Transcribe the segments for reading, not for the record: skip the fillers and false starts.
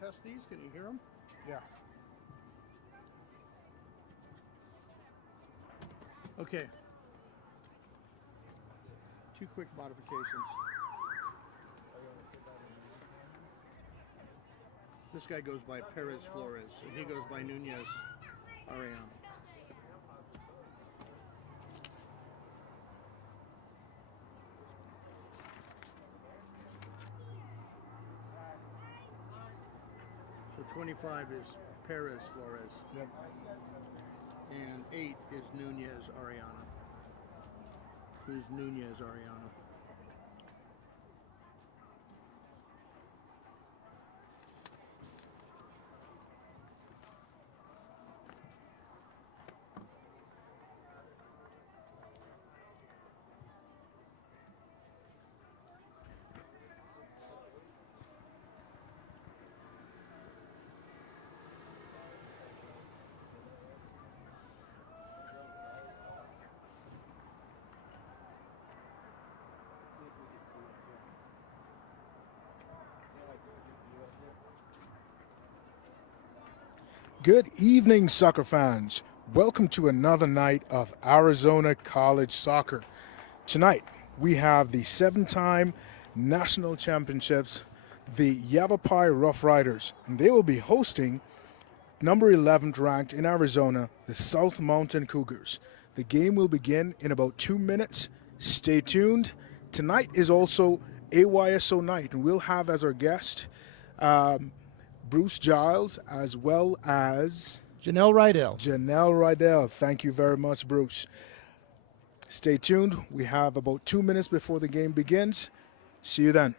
test these? Can you hear them? Yeah. Okay. 2 quick modifications. This guy goes by Perez Flores, and he goes by Nunez Ariano. So 25 is Perez Flores. Yep. And 8 is Nunez Ariano. Who's Nunez Ariano? Good evening, soccer fans. Welcome to another night of Arizona College Soccer. Tonight, we have the 7-time national championships, the Yavapai Rough Riders, and they will be hosting number 11th ranked in Arizona, the South Mountain Cougars. The game will begin in about 2 minutes. Stay tuned. Tonight is also AYSO night, and we'll have as our guest Bruce Giles, as well as Janelle Rydell. Janelle Rydell. Thank you very much, Bruce. Stay tuned. We have about 2 minutes before the game begins. See you then.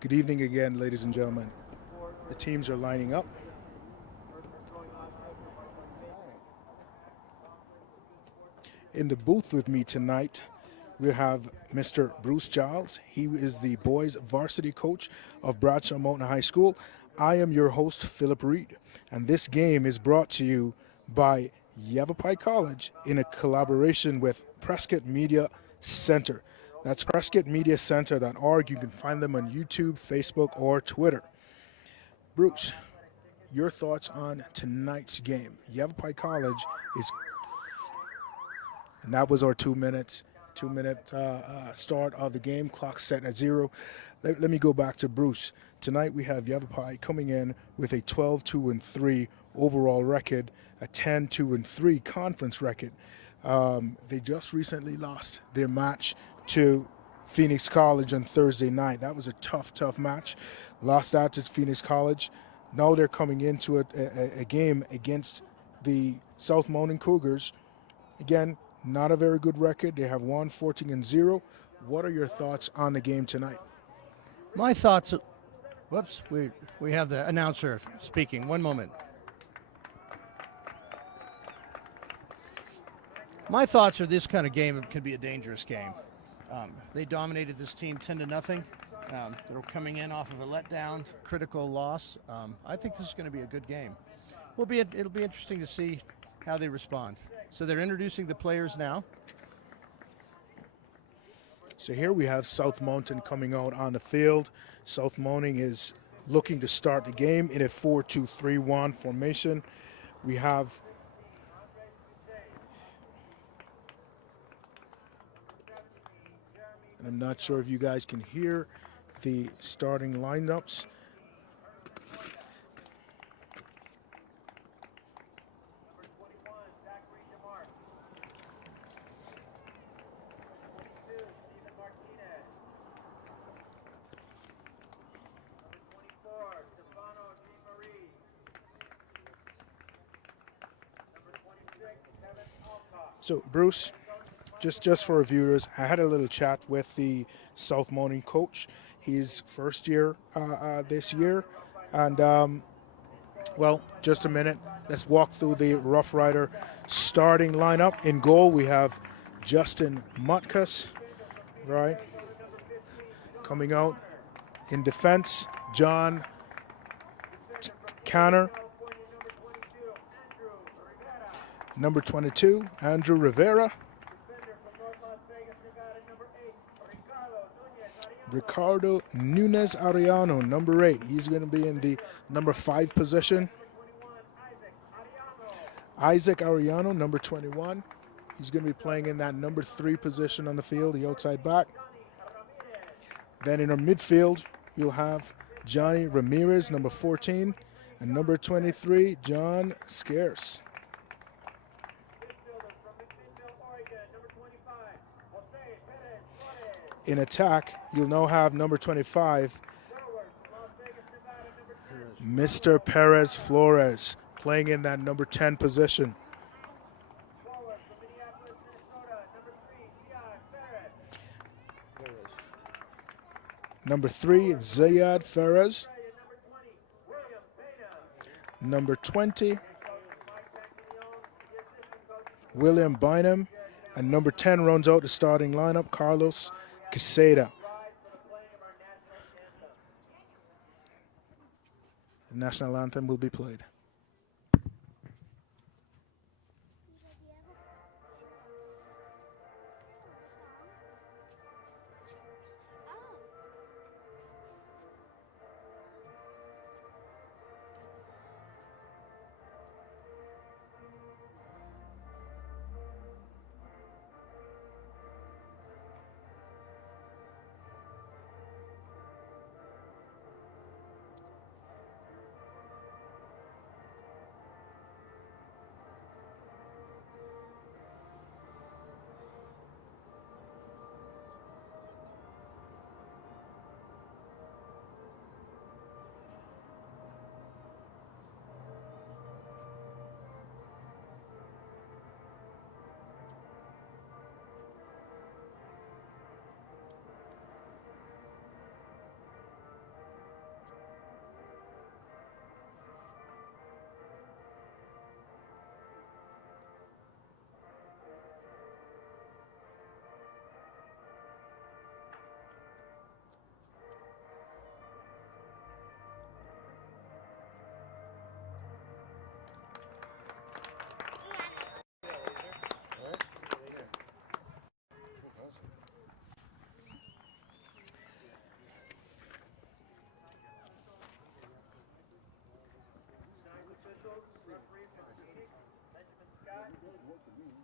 Good evening again, ladies and gentlemen. The teams are lining up. In the booth with me tonight, we have Mr. Bruce Giles. He is the boys varsity coach of Bradshaw Mountain High School. I am your host, Philip Reed, and this game is brought to you by Yavapai College in a collaboration with Prescott Media Center. That's PrescottMediaCenter.org. You can find them on YouTube, Facebook, or Twitter. Bruce, your thoughts on tonight's game? Yavapai College is, and that was our 2 minute start of the game. Clock set at 0. Let me go back to Bruce. Tonight we have Yavapai coming in with a 12-2-3 overall record, a 10-2-3 conference record. They just recently lost their match to Phoenix College on Thursday night. That was a tough match. Lost that to Phoenix College. Now they're coming into a game against the South Mountain Cougars. Again, not a very good record. They have won 14-0. What are your thoughts on the game tonight? My thoughts. Whoops, we have the announcer speaking. One moment. My thoughts are this kind of game can be a dangerous game. They dominated this team 10-0. They're coming in off of a letdown, critical loss. I think this is going to be a good game. It'll be interesting to see how they respond. So they're introducing the players now. So here we have South Mountain coming out on the field. South Mountain is looking to start the game in a 4-2-3-1 formation. We have and I'm not sure if you guys can hear the starting lineups. So, Bruce, just for our viewers, I had a little chat with the South Mountain coach. He's first year this year, and well, just a minute. Let's walk through the Rough Rider starting lineup. In goal, we have Justin Mutkus, right? Coming out in defense, John Canner. Number 22, Andrew Rivera. Ricardo Nunez Ariano, number 8. He's going to be in the number 5 position. Isaac Ariano, number 21. He's going to be playing in that number 3 position on the field, the outside back. Then in our midfield, you'll have Johnny Ramirez, number 14, and number 23, John Scarce. In attack, you'll now have number 25, Mr. Perez Flores, playing in that number 10 position. Number 3, Zayad Ferez. Number 20, William Bynum. And number 10 rounds out the starting lineup, Carlos Quesada. The national anthem will be played.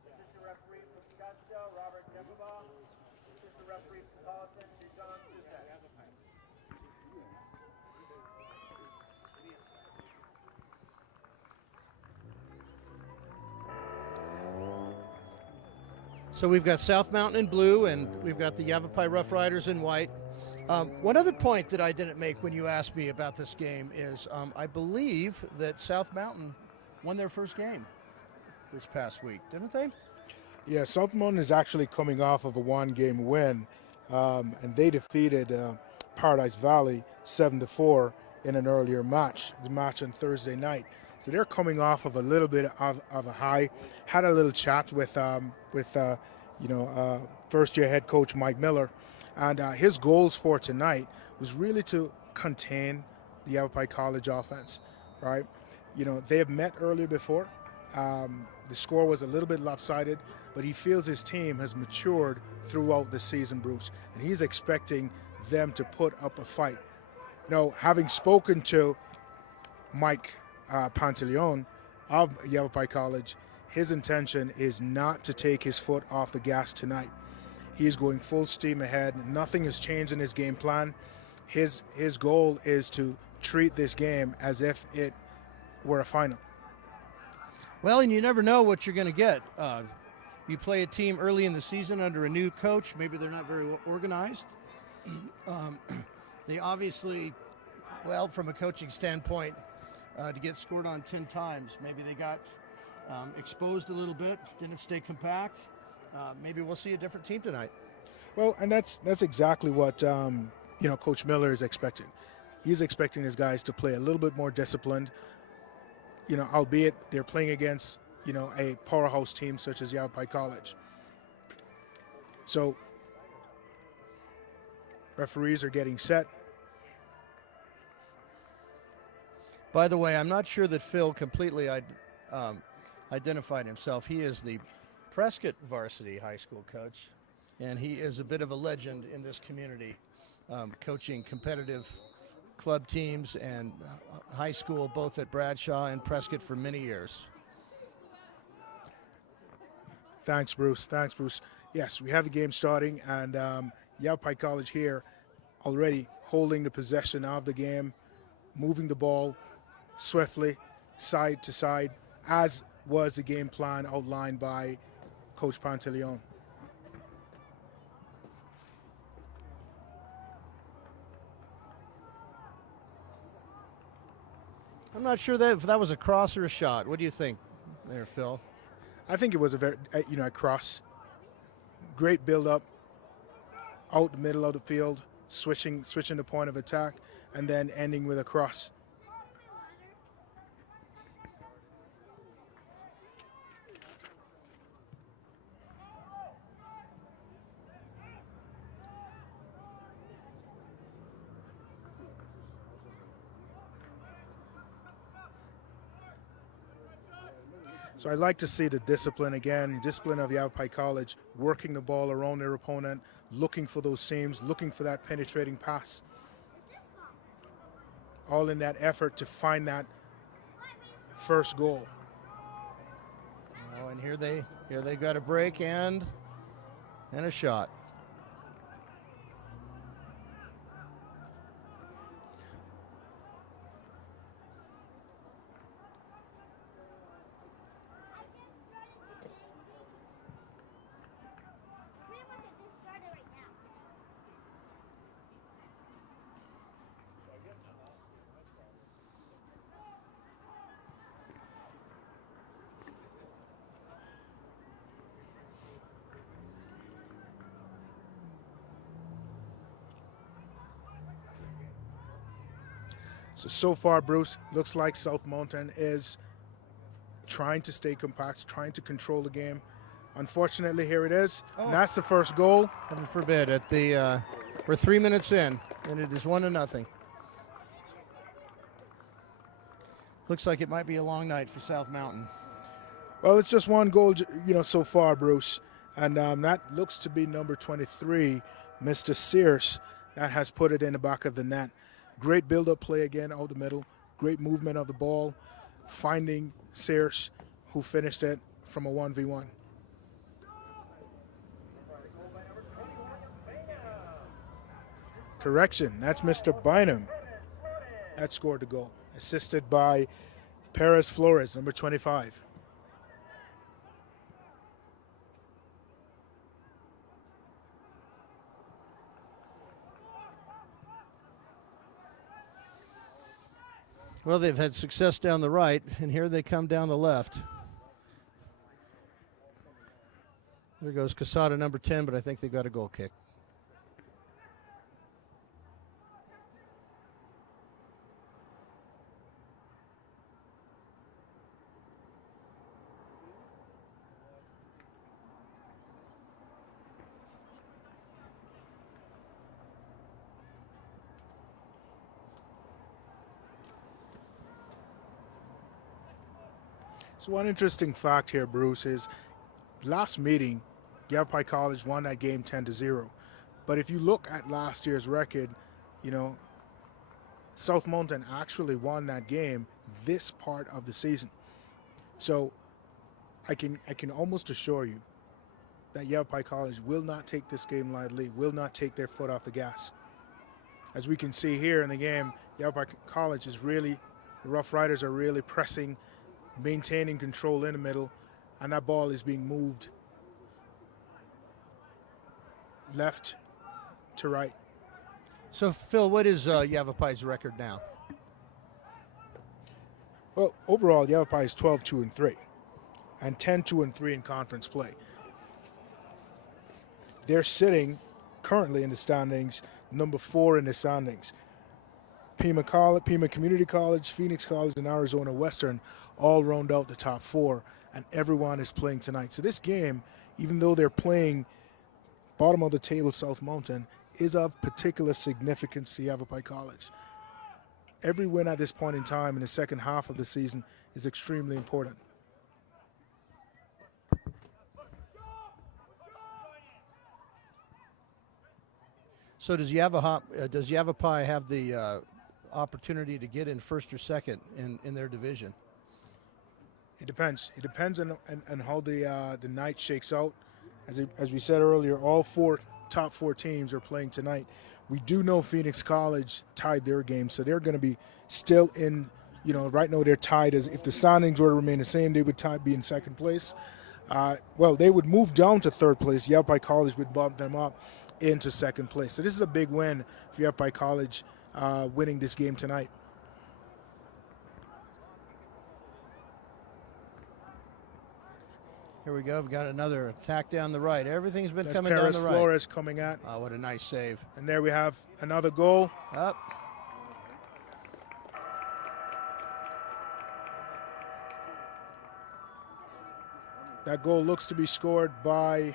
Assistant referee from Scottsdale, Robert Yavapai. Assistant referee from Politan, John Prescott. So we've got South Mountain in blue, and we've got the Yavapai Rough Riders in white. One other point that I didn't make when you asked me about this game is I believe that South Mountain won their first game this past week, didn't they? Yeah, South Mountain is actually coming off of a one-game win, and they defeated Paradise Valley 7-4 in an earlier match, the match on Thursday night. So they're coming off of a little bit of a high. Had a little chat with first-year head coach Mike Miller, and his goals for tonight was really to contain the Yavapai College offense, right? You know, they have met earlier before. The score was a little bit lopsided, but he feels his team has matured throughout the season, Bruce, and he's expecting them to put up a fight. Now, having spoken to Mike Pantaleon of Yavapai College, his intention is not to take his foot off the gas tonight. He is going full steam ahead. Nothing has changed in his game plan. His goal is to treat this game as if it were a final. Well, and you never know what you're going to get. You play a team early in the season under a new coach. Maybe they're not very well organized. They obviously, well, from a coaching standpoint, to get scored on 10 times, maybe they got exposed a little bit, didn't stay compact. maybe we'll see a different team tonight. Well, and that's exactly what Coach Miller is expecting. He's expecting his guys to play a little bit more disciplined. Albeit they're playing against a powerhouse team such as Yavapai College. So referees are getting set. By the way, I'm not sure that Phil completely identified himself. He is the Prescott varsity high school coach, and he is a bit of a legend in this community, coaching competitive club teams and high school both at Bradshaw and Prescott for many years. Thanks, Bruce. Yes, we have the game starting, and Yavapai College here already holding the possession of the game, moving the ball swiftly side to side, as was the game plan outlined by Coach Pantaleon. I'm not sure if that was a cross or a shot. What do you think there, Phil? I think it was a very, a cross. Great build-up out the middle of the field, switching the point of attack, and then ending with a cross. So I'd like to see the discipline of Yavapai College, working the ball around their opponent, looking for those seams, looking for that penetrating pass. All in that effort to find that first goal. Oh, and here they got a break and a shot. So far, Bruce, looks like South Mountain is trying to stay compact, trying to control the game. Unfortunately, here it is. Oh. And that's the first goal. Heaven forbid. We're 3 minutes in, and it is 1-0. Looks like it might be a long night for South Mountain. Well, it's just one goal, so far, Bruce. And that looks to be number 23, Mr. Sears, that has put it in the back of the net. Great build-up play again out the middle. Great movement of the ball, finding Sears, who finished it from a 1v1. Correction, that's Mr. Bynum that scored the goal, assisted by Perez Flores, number 25. Well, they've had success down the right, and here they come down the left. There goes Casada, number 10, but I think they got a goal kick. So one interesting fact here, Bruce, is last meeting, Yavapai College won that game 10-0. But if you look at last year's record, South Mountain actually won that game this part of the season. So I can almost assure you that Yavapai College will not take this game lightly, will not take their foot off the gas. As we can see here in the game, Yavapai College is really, the Rough Riders are really pressing, maintaining control in the middle, and that ball is being moved left to right. So, Phil, what is Yavapai's record now? Well, overall, Yavapai is 12-2-3 and 10-2-3 in conference play. they're sitting currently in the standings, number 4 in the standings. Pima Community College, Phoenix College, and Arizona Western all round out the top 4, and everyone is playing tonight. So this game, even though they're playing bottom of the table South Mountain, is of particular significance to Yavapai College. Every win at this point in time in the second half of the season is extremely important. So does Yavapai have the opportunity to get in first or second in their division? It depends. It depends on how the night shakes out. As we said earlier, all top four teams are playing tonight. We do know Phoenix College tied their game, so they're going to be still in. Right now they're tied. As if the standings were to remain the same, they would be in second place. They would move down to third place. Yavapai College would bump them up into second place. So this is a big win for Yavapai College, winning this game tonight. Here we go. We've got another attack down the right. Everything's been That's coming Perez down the right. Flores coming at. Oh, what a nice save. And there we have another goal. Up. That goal looks to be scored by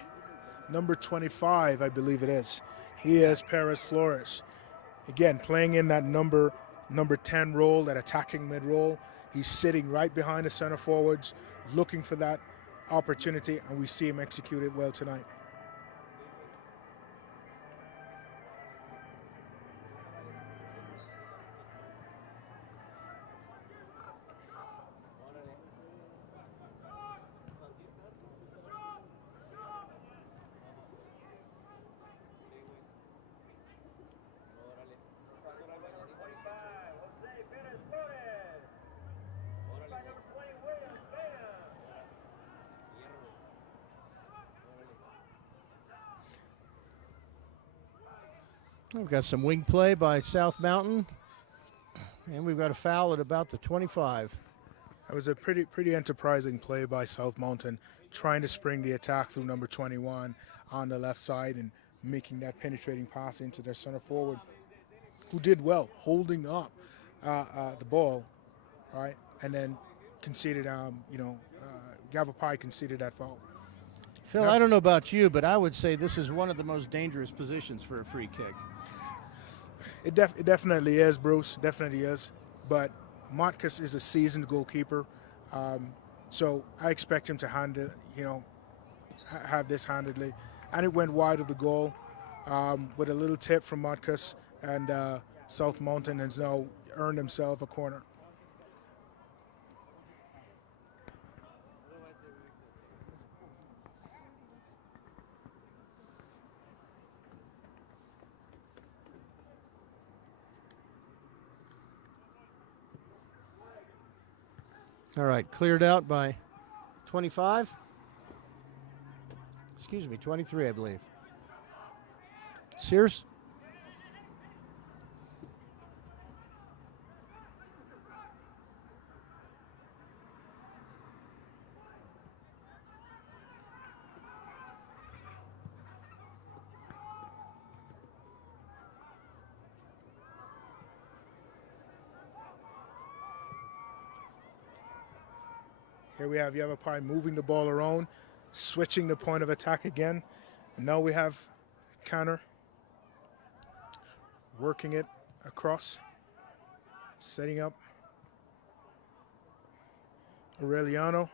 number 25, I believe it is. He is Perez Flores. Again, playing in that number 10 role, that attacking mid role. He's sitting right behind the center forwards, looking for that opportunity, and we see him execute it well tonight. We've got some wing play by South Mountain, and we've got a foul at about the 25. That was a pretty enterprising play by South Mountain, trying to spring the attack through number 21 on the left side and making that penetrating pass into their center forward, who did well, holding up the ball, right, and then conceded, Yavapai conceded that foul. Phil, I don't know about you, but I would say this is one of the most dangerous positions for a free kick. It definitely is, Bruce. Definitely is. But Matkus is a seasoned goalkeeper, so I expect him to have this handedly. And it went wide of the goal with a little tip from Matkus, and South Mountain has now earned himself a corner. All right, cleared out by 25. Excuse me, 23, I believe. Sears. Here we have Yavapai moving the ball around, switching the point of attack again. And now we have Canner working it across, setting up Aureliano.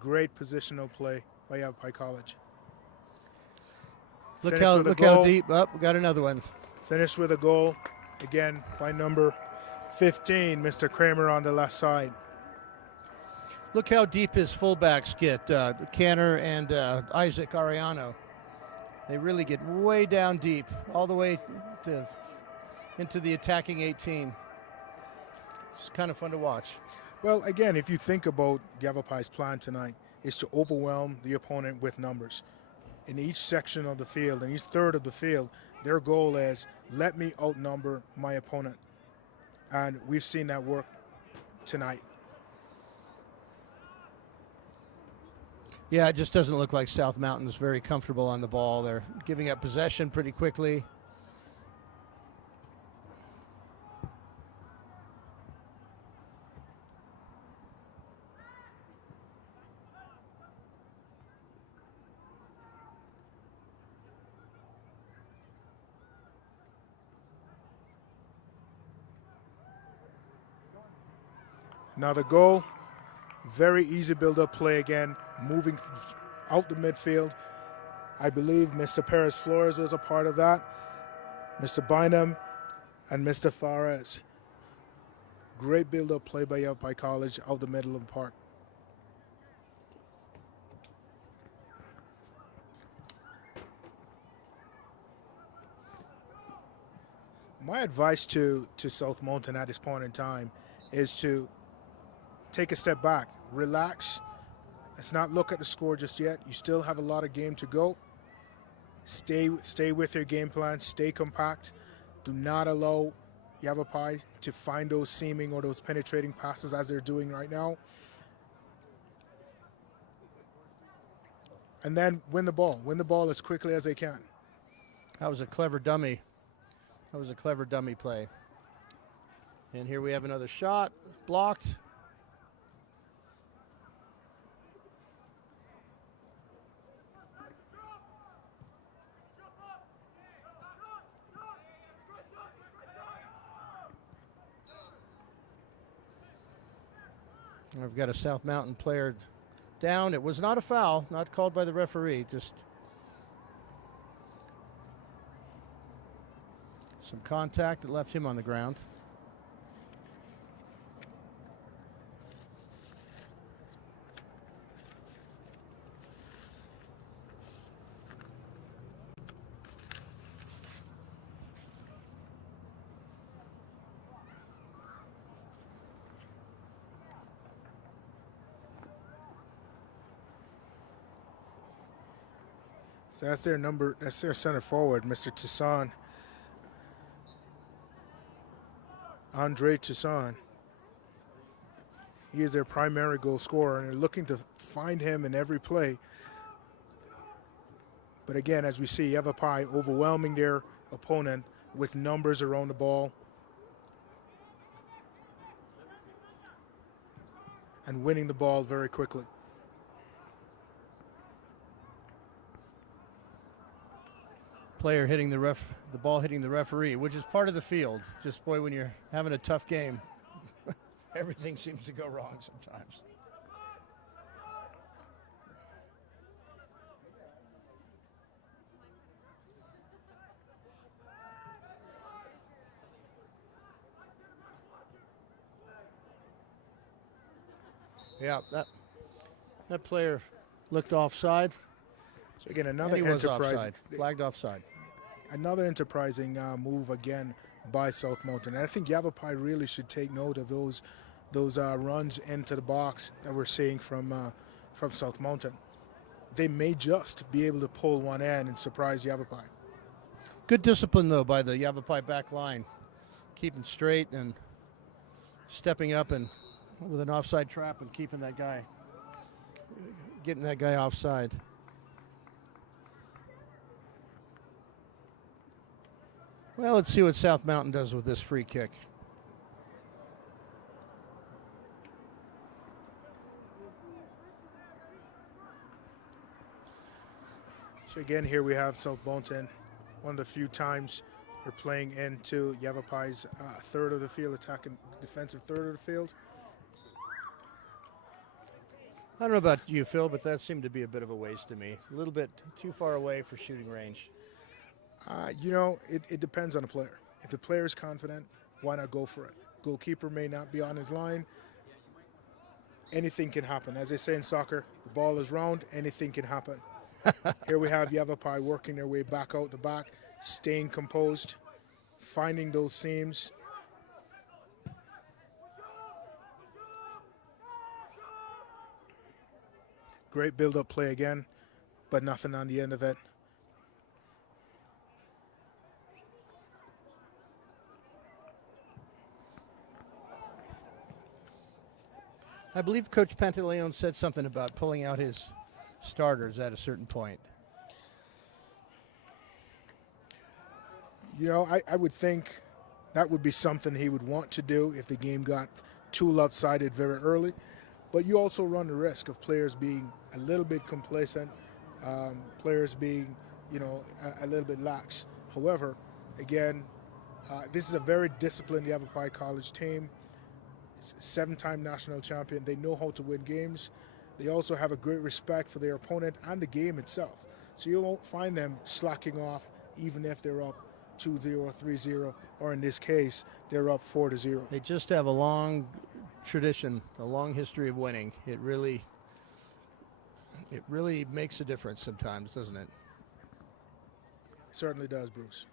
Great positional play by Yavapai College. Look how deep. Up, we got another one. Finished with a goal, again, by number 15, Mr. Kramer on the left side. Look how deep his fullbacks get, Canner and Isaac Ariano. They really get way down deep, all the way into the attacking 18. It's kind of fun to watch. Well, again, if you think about Yavapai's plan tonight, is to overwhelm the opponent with numbers. In each section of the field, in each third of the field, their goal is, let me outnumber my opponent. And we've seen that work tonight. Yeah, it just doesn't look like South Mountain's very comfortable on the ball. They're giving up possession pretty quickly. Another goal. Very easy build-up play again, moving out the midfield. I believe Mr. Perez Flores was a part of that. Mr. Bynum and Mr. Fares. Great build-up play by Yavapai College out the middle of the park. My advice to South Mountain at this point in time is to take a step back, relax. Let's not look at the score just yet. You still have a lot of game to go. Stay with your game plan. Stay compact. Do not allow Yavapai to find those seaming or those penetrating passes as they're doing right now. And then win the ball. Win the ball as quickly as they can. That was a clever dummy. That was a clever dummy play. And here we have another shot. Blocked. I've got a South Mountain player down. It was not a foul, not called by the referee, just some contact that left him on the ground. So that's their center forward, Mr. Toussaint. Andre Toussaint. He is their primary goal scorer, and they're looking to find him in every play. But again, as we see, Yavapai overwhelming their opponent with numbers around the ball and winning the ball very quickly. Player hitting the ball hitting the referee, which is part of the field. Just, boy, when you're having a tough game, everything seems to go wrong sometimes. Yeah, that player looked offside. So again, another And he was enterprising, offside, flagged offside. another enterprising move again by South Mountain. And I think Yavapai really should take note of those runs into the box that we're seeing from South Mountain. They may just be able to pull one in and surprise Yavapai. Good discipline, though, by the Yavapai back line. Keeping straight and stepping up and with an offside trap and keeping that guy, getting that guy offside. Well, let's see what South Mountain does with this free kick. So again, here we have South Mountain. One of the few times we're playing into Yavapai's third of the field, attacking defensive third of the field. I don't know about you, Phil, but that seemed to be a bit of a waste to me. A little bit too far away for shooting range. It depends on the player. If the player is confident, why not go for it? Goalkeeper may not be on his line. Anything can happen. As they say in soccer, the ball is round, anything can happen. Here we have Yavapai working their way back out the back, staying composed, finding those seams. Great build-up play again, but nothing on the end of it. I believe Coach Pantaleon said something about pulling out his starters at a certain point. You know, I would think that would be something he would want to do if the game got too lopsided very early. But you also run the risk of players being a little bit complacent, players being, you know, a little bit lax. However, again, this is a very disciplined Yavapai College team. It's a 7-time national champion. They know how to win games. They also have a great respect for their opponent and the game itself. So you won't find them slacking off even if they're up 2-0, 3-0, or in this case, they're up 4-0. They just have a long tradition, a long history of winning. It really makes a difference sometimes, doesn't it? It certainly does, Bruce.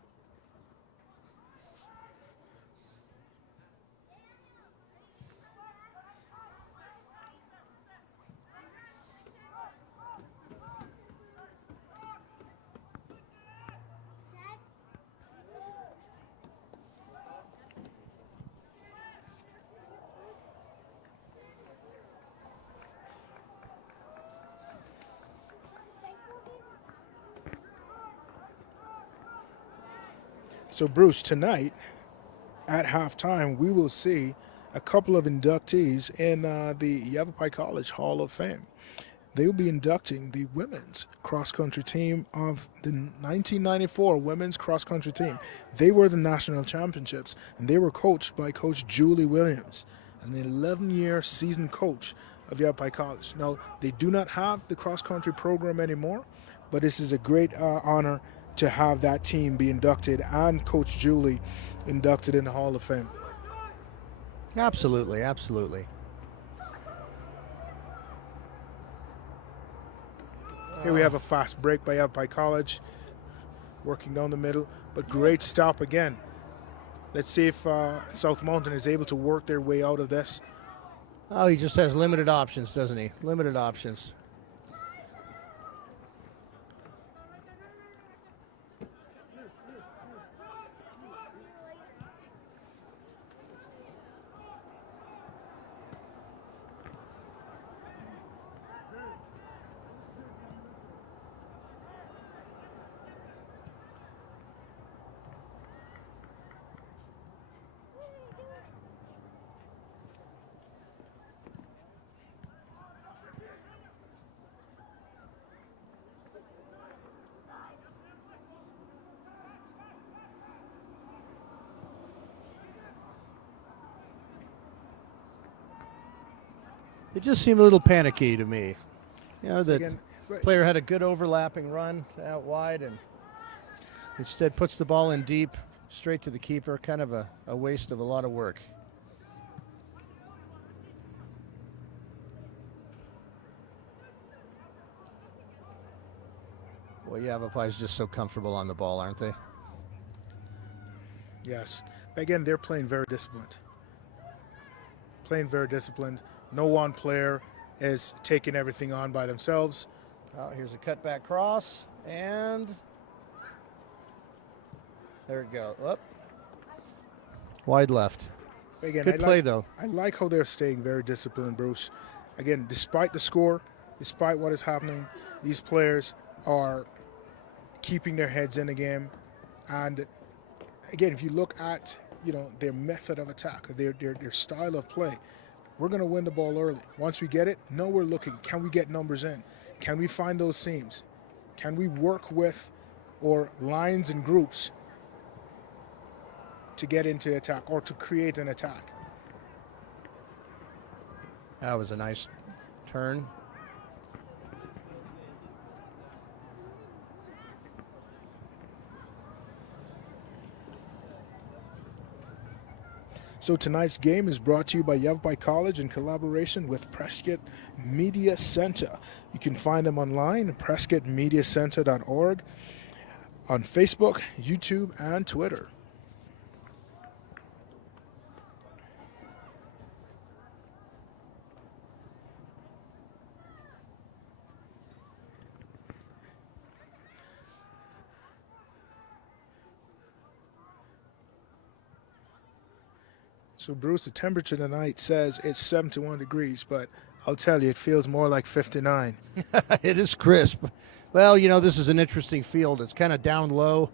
So, Bruce, tonight at halftime, we will see a couple of inductees in the Yavapai College Hall of Fame. They will be inducting the women's cross-country team of the 1994 women's cross-country team. They were the national championships, and they were coached by Coach Julie Williams, an 11-year seasoned coach of Yavapai College. Now, they do not have the cross-country program anymore, but this is a great honor to have that team be inducted and Coach Julie inducted in the Hall of Fame. Absolutely, absolutely. Here we have a fast break by Yavapai College, working down the middle, but great stop again. Let's see if South Mountain is able to work their way out of this. Oh, he just has limited options, doesn't he? Limited options. It just seemed a little panicky to me. You know, the player had a good overlapping run out wide and instead puts the ball in deep, straight to the keeper. Kind of a waste of a lot of work. Well, Yavapai's just so comfortable on the ball, aren't they? Yes. Again, they're playing very disciplined. Playing very disciplined. No one player is taking everything on by themselves. Oh, here's a cutback cross, and there it goes. Up. Wide left. Again, Good play, though. I like how they're staying very disciplined, Bruce. Again, despite the score, despite what is happening, these players are keeping their heads in the game. And again, if you look at, you know, their method of attack, their style of play, we're going to win the ball early. Once we get it, no, we're looking. Can we get numbers in? Can we find those seams? Can we work with or lines and groups to get into attack or to create an attack? That was a nice turn. So tonight's game is brought to you by Yavapai College in collaboration with Prescott Media Center. You can find them online at prescottmediacenter.org, on Facebook, YouTube, and Twitter. So, Bruce, the temperature tonight says it's 71 degrees, but I'll tell you, it feels more like 59. It is crisp. Well, you know, this is an interesting field. It's kind of down low,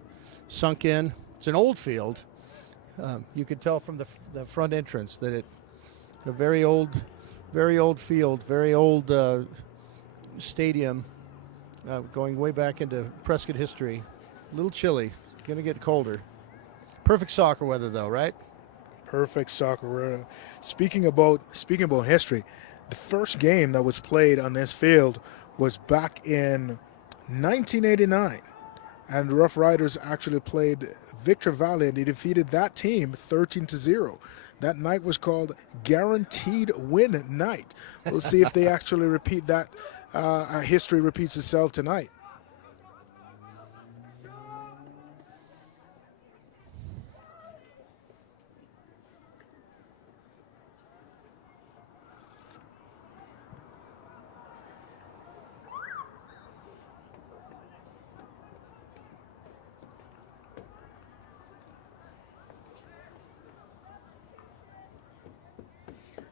sunk in. It's an old field. You could tell from the front entrance that a very old field, very old stadium, going way back into Prescott history. A little chilly. Going to get colder. Perfect soccer weather, though, right? Perfect soccer weather. Speaking about history, the first game that was played on this field was back in 1989. And the Rough Riders actually played Victor Valley, and they defeated that team 13-0. That night was called Guaranteed Win Night. We'll see if they actually repeat that. History repeats itself tonight.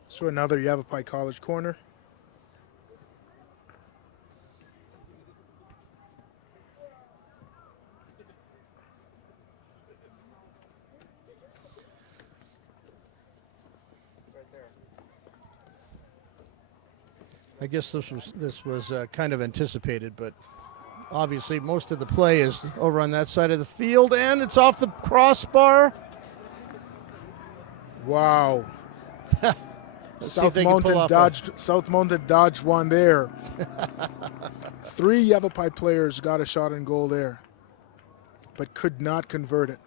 So another Yavapai College corner. I guess this was kind of anticipated, but obviously most of the play is over on that side of the field, and it's off the crossbar. Wow. South Mountain dodged one there. 3 Yavapai players got a shot on goal there, but could not convert it.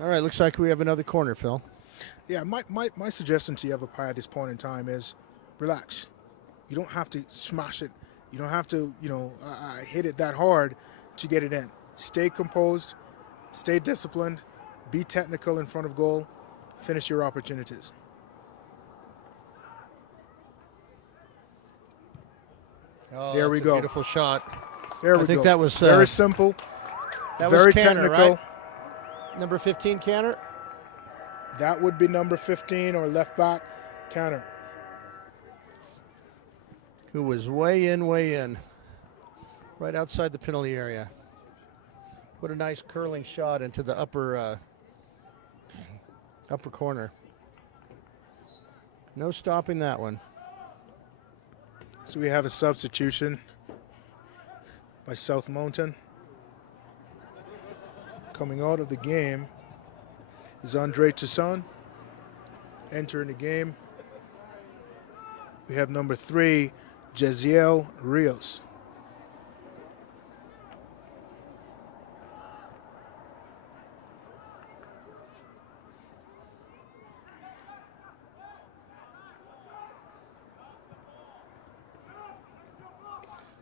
All right, looks like we have another corner, Phil. Yeah, my suggestion to Yavapai at this point in time is relax. You don't have to smash it. You don't have to, hit it that hard to get it in. Stay composed, stay disciplined, be technical in front of goal, finish your opportunities. Oh, there we go. Beautiful shot. There we go. I think that was very simple, that very was Canner, technical. Right? Number 15, Canner? That would be number 15 or left back, Canner. Who was way in, right outside the penalty area. What a nice curling shot into the upper corner. No stopping that one. So we have a substitution by South Mountain. Coming out of the game is Andre Toussaint. Entering the game, we have number 3, Jeziel Rios.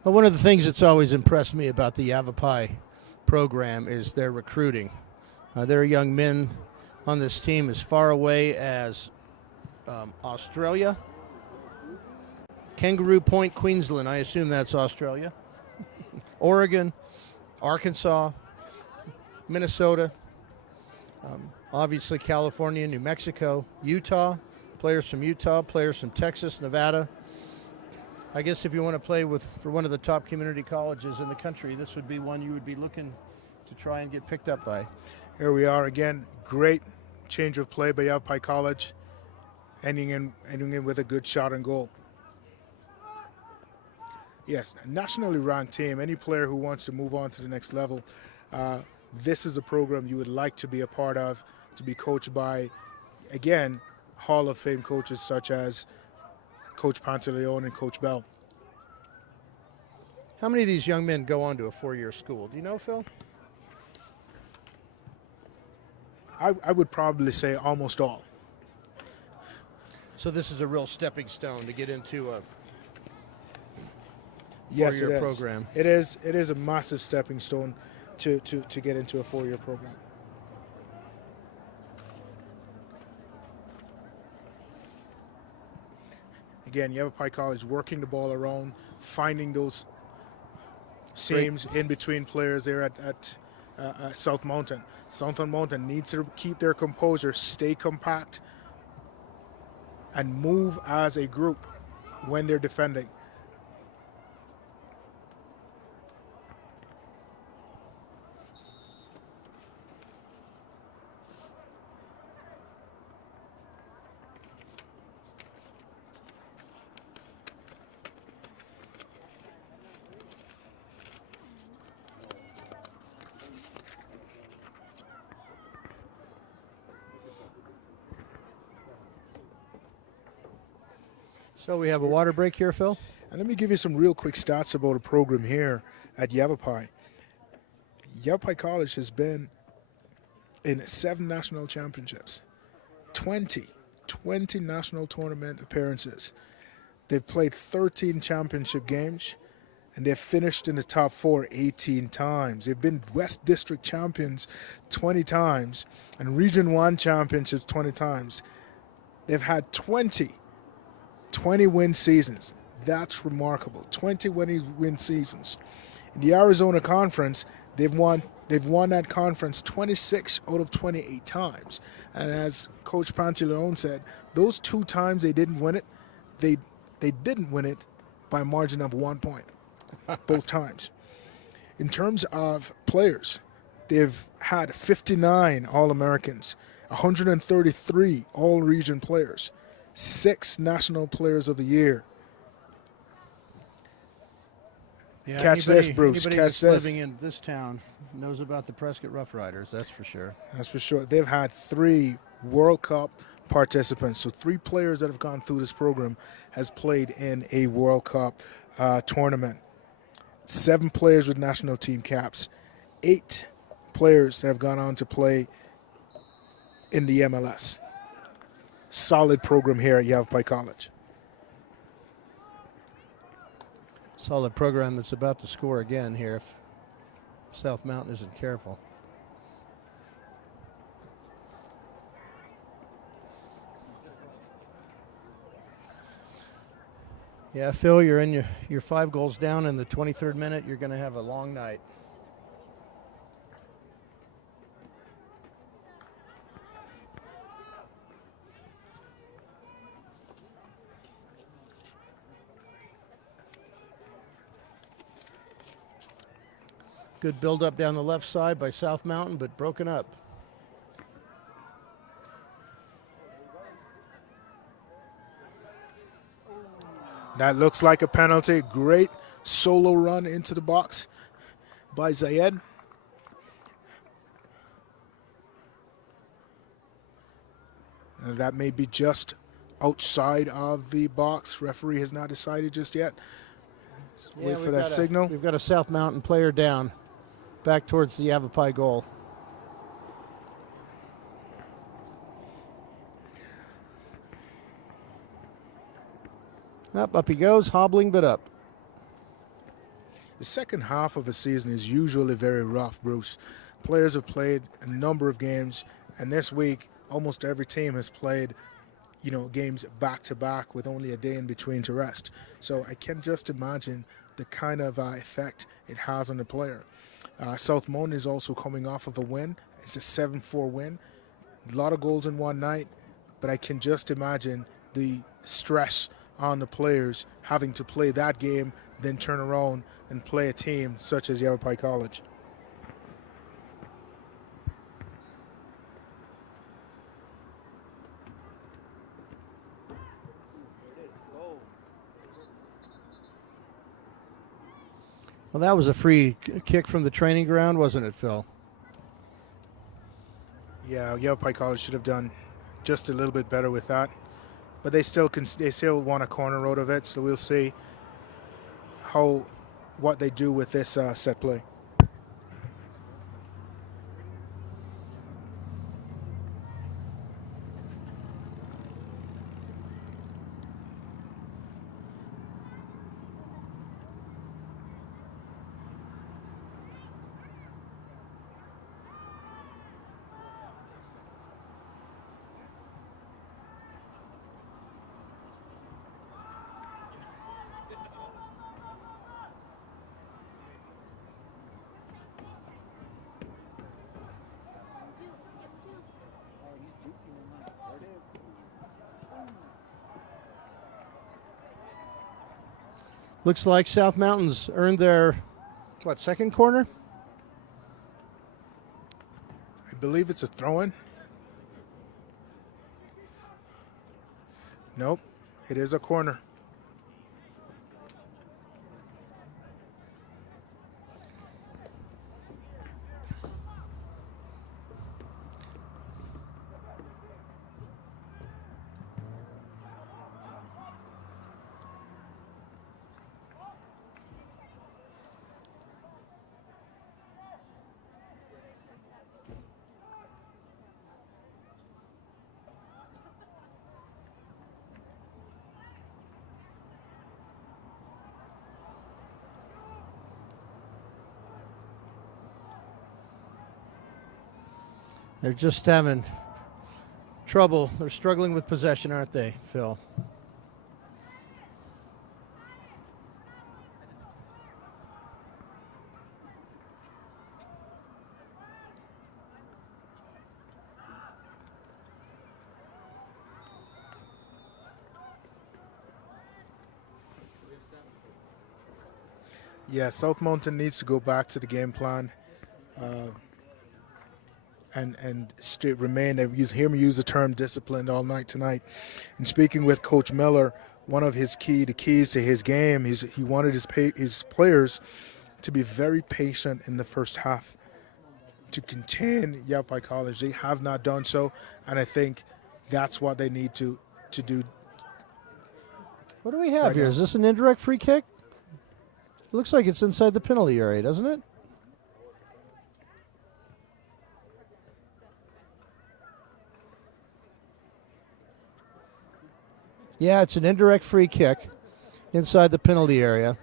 Well, one of the things that's always impressed me about the Yavapai program is their recruiting. There are young men on this team as far away as Australia, Kangaroo Point, Queensland. I assume that's Australia. Oregon, Arkansas, Minnesota, obviously California, New Mexico, Utah. Players from Utah, players from Texas, Nevada. I guess if you want to play for one of the top community colleges in the country, this would be one you would be looking to try and get picked up by. Here we are again. Great change of play by Yavapai College, ending in with a good shot on goal. Yes, a nationally ranked team. Any player who wants to move on to the next level, this is a program you would like to be a part of, to be coached by, again, Hall of Fame coaches such as Coach Pantaleone and Coach Bell. How many of these young men go on to a 4-year school? Do you know, Phil? I would probably say almost all. So this is a real stepping stone to get into a Yes, four-year program. It is a massive stepping stone to get into a 4-year program. Again, Yavapai College working the ball around, finding those seams in between players there at South Mountain. South Mountain needs to keep their composure, stay compact, and move as a group when they're defending. So we have a water break here, Phil. And let me give you some real quick stats about a program here at Yavapai. Yavapai College has been in 7 national championships, 20 national tournament appearances. They've played 13 championship games, and they've finished in the top 4 18 times. They've been West District champions 20 times and Region 1 championships 20 times. They've had 20 win seasons. That's remarkable. 20 win seasons. In the Arizona Conference, they've won that conference 26 out of 28 times. And as Coach Pantalone said, those 2 times they didn't win it, they didn't win it by a margin of 1 point, both times. In terms of players, they've had 59 All-Americans, 133 All-Region players, 6 National Players of the Year. Yeah, Catch this, Bruce. Anybody Catch that's this. living in this town knows about the Prescott Rough Riders, that's for sure. That's for sure. They've had 3 World Cup participants. So 3 players that have gone through this program has played in a World Cup tournament. 7 players with national team caps. 8 players that have gone on to play in the MLS. Solid program here at Yavapai College. Solid program that's about to score again here if South Mountain isn't careful. Yeah, Phil, you're in your 5 goals down in the 23rd minute. You're going to have a long night. Good build-up down the left side by South Mountain, but broken up. That looks like a penalty. Great solo run into the box by Zayed. And that may be just outside of the box. Referee has not decided just yet. Wait for that signal. We've got a South Mountain player down, back towards the Yavapai goal. Up he goes, hobbling but up. The second half of a season is usually very rough, Bruce. Players have played a number of games, and this week almost every team has played, games back-to-back with only a day in between to rest. So I can just imagine the kind of effect it has on the player. South Mountain is also coming off of a win. It's a 7-4 win. A lot of goals in one night, but I can just imagine the stress on the players having to play that game, then turn around and play a team such as Yavapai College. Well, that was a free kick from the training ground, wasn't it, Phil? Yeah, Yavapai College should have done just a little bit better with that. But they still want a corner out of it, so we'll see what they do with this set play. Looks like South Mountains earned their, second corner? I believe it's a throw-in. Nope, it is a corner. They're just having trouble. They're struggling with possession, aren't they, Phil? Yeah, South Mountain needs to go back to the game plan. And remain, hear me use the term disciplined all night tonight. And speaking with Coach Miller, one of the keys to his game, he wanted his players to be very patient in the first half to contain Yavapai College. They have not done so, and I think that's what they need to do. What do we have here? Is this an indirect free kick? It looks like it's inside the penalty area, doesn't it? Yeah, it's an indirect free kick inside the penalty area.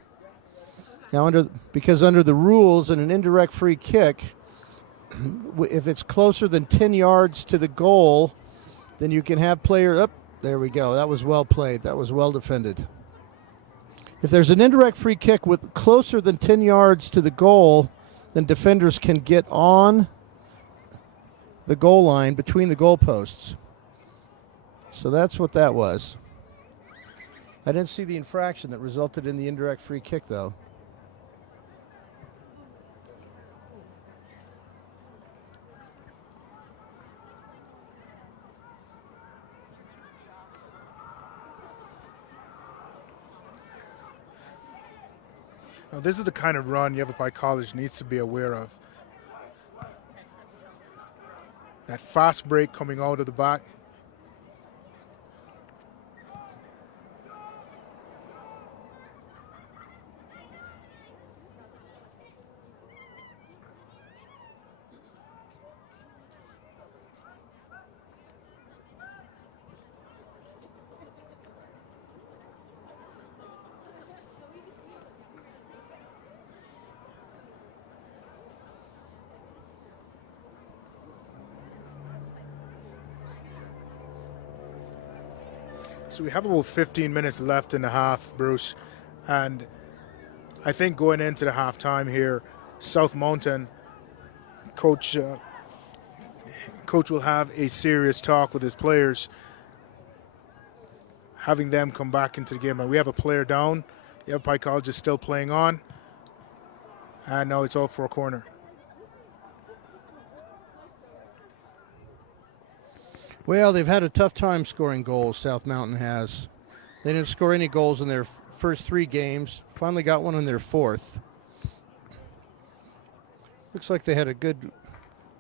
Now, because under the rules in an indirect free kick, if it's closer than 10 yards to the goal, then you can have player up. There we go. That was well played. That was well defended. If there's an indirect free kick with closer than 10 yards to the goal, then defenders can get on the goal line between the goalposts. So that's what that was. I didn't see the infraction that resulted in the indirect free kick, though. Now, this is the kind of run Yavapai College needs to be aware of. That fast break coming out of the back. So we have about 15 minutes left in the half, Bruce, and I think going into the halftime here, South Mountain coach will have a serious talk with his players, having them come back into the game. And we have a player down. Yavapai College is still playing on, and now it's out for a corner. Well, they've had a tough time scoring goals, South Mountain has. They didn't score any goals in their first 3 games. Finally got one in their 4th. Looks like they had a good,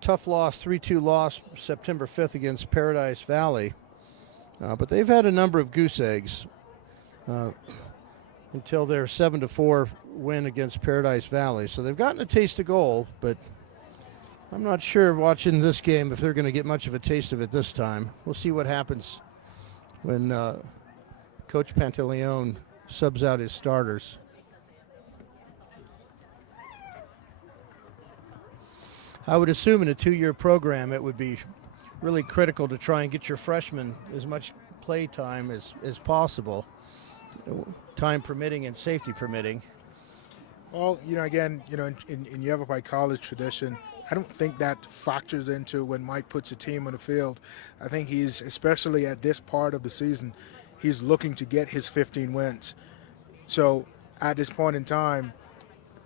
tough loss, 3-2 loss September 5th against Paradise Valley. But they've had a number of goose eggs until their 7-4 win against Paradise Valley. So they've gotten a taste of goal, but I'm not sure watching this game if they're going to get much of a taste of it this time. We'll see what happens when Coach Pantaleone subs out his starters. I would assume in a 2-year program it would be really critical to try and get your freshmen as much play time as possible, time permitting and safety permitting. Well, again, in Yavapai College tradition, I don't think that factors into when Mike puts a team on the field. I think he's, especially at this part of the season, he's looking to get his 15 wins. So at this point in time,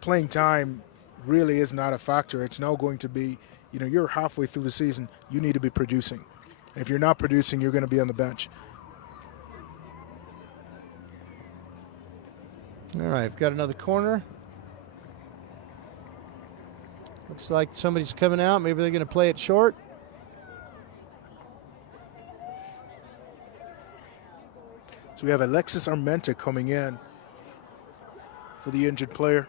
playing time really is not a factor. It's now going to be, you're halfway through the season. You need to be producing. And if you're not producing, you're going to be on the bench. All right, we've got another corner. Looks like somebody's coming out. Maybe they're going to play it short. So we have Alexis Armenta coming in for the injured player.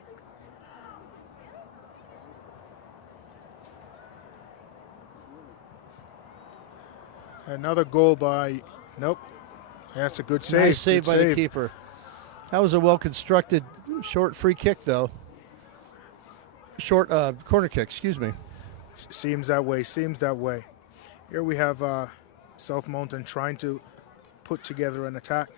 Another goal by, nope. That's a good save. Nice save good by save. the keeper. That was a well-constructed short free kick, though. Short corner kick, excuse me. Seems that way, seems that way. Here we have South Mountain trying to put together an attack.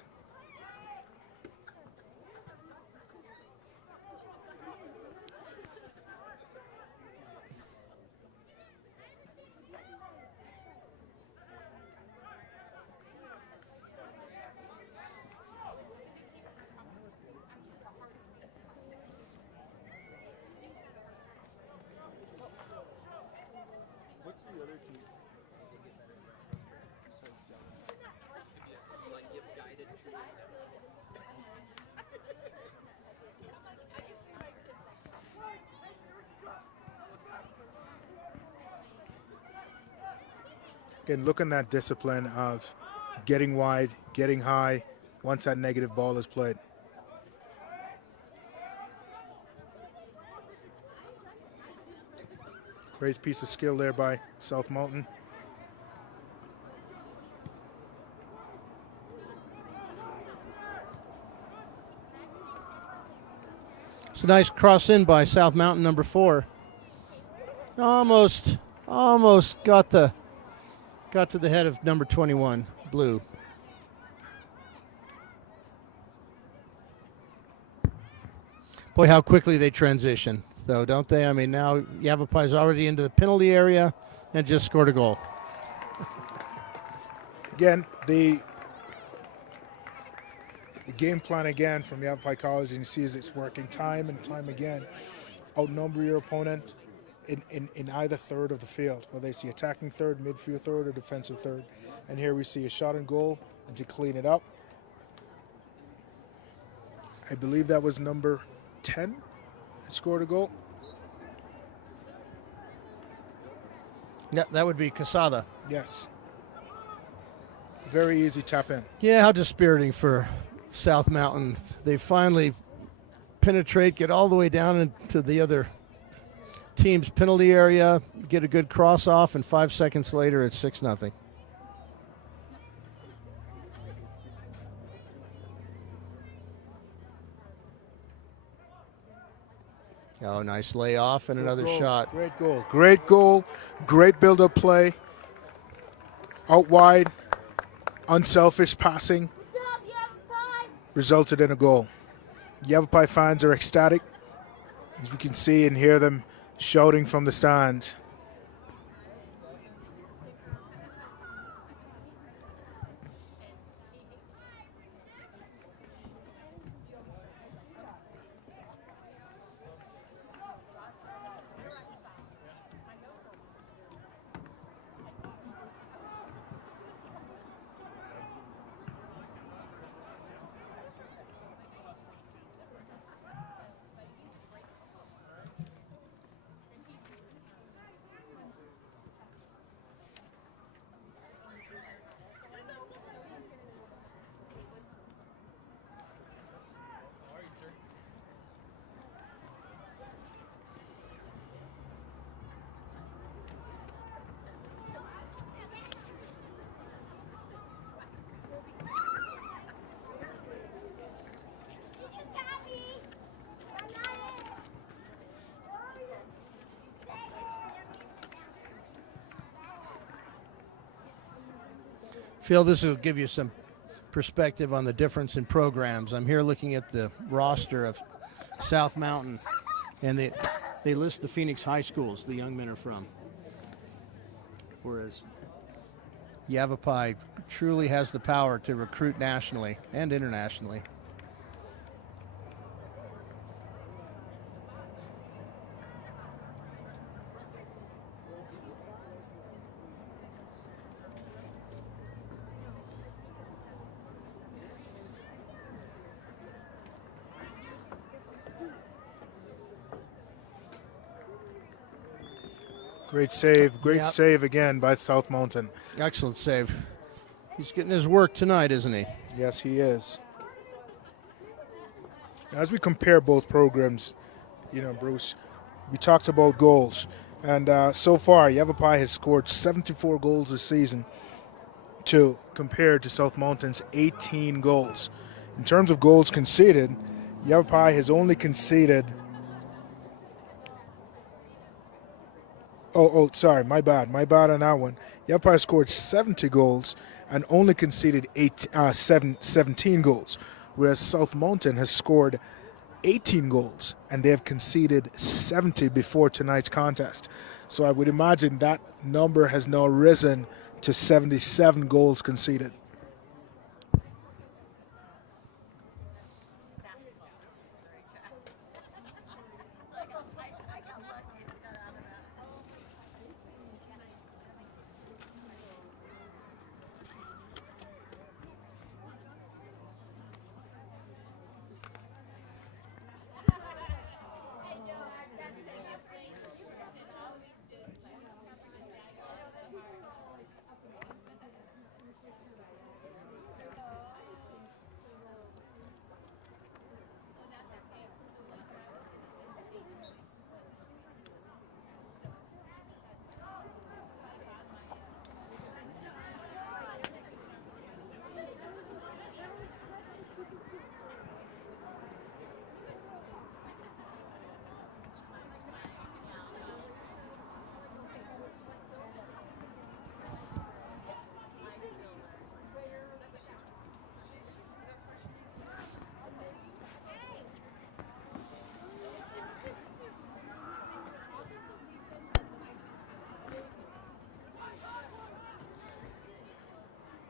Again, looking at discipline of getting wide, getting high, once that negative ball is played. Great piece of skill there by South Mountain. It's a nice cross in by South Mountain, number 4. Almost got to the head of number 21, Blue. Boy, how quickly they transition, though, don't they? I mean, now Yavapai's already into the penalty area and just scored a goal. Again, the game plan again from Yavapai College, and you see as it's working time and time again. Outnumber your opponent in either third of the field, whether it's the attacking third, midfield third, or defensive third. And here we see a shot on goal, and to clean it up, I believe that was number 10 that scored a goal. Yeah, that would be Casada. Yes. Very easy tap in. Yeah, how dispiriting for South Mountain. They finally penetrate, get all the way down into the other team's penalty area, get a good cross off, and 5 seconds later it's 6-0. Oh, nice layoff and another shot. Great goal. Great goal. Great build-up play. Out wide. Unselfish passing. Resulted in a goal. Yavapai fans are ecstatic, as we can see and hear them shouting from the stands. Phil, this will give you some perspective on the difference in programs. I'm here looking at the roster of South Mountain, and they list the Phoenix high schools the young men are from, whereas Yavapai truly has the power to recruit nationally and internationally. Great save. Great Yep. save again by South Mountain. Excellent save. He's getting his work tonight, isn't he? Yes, he is. Now, as we compare both programs, Bruce, we talked about goals. And so far, Yavapai has scored 74 goals this season compared to South Mountain's 18 goals. In terms of goals conceded, Yavapai has only conceded... Sorry, my bad on that one. Yavapai scored 70 goals and only conceded 17 goals, whereas South Mountain has scored 18 goals and they have conceded 70 before tonight's contest. So I would imagine that number has now risen to 77 goals conceded.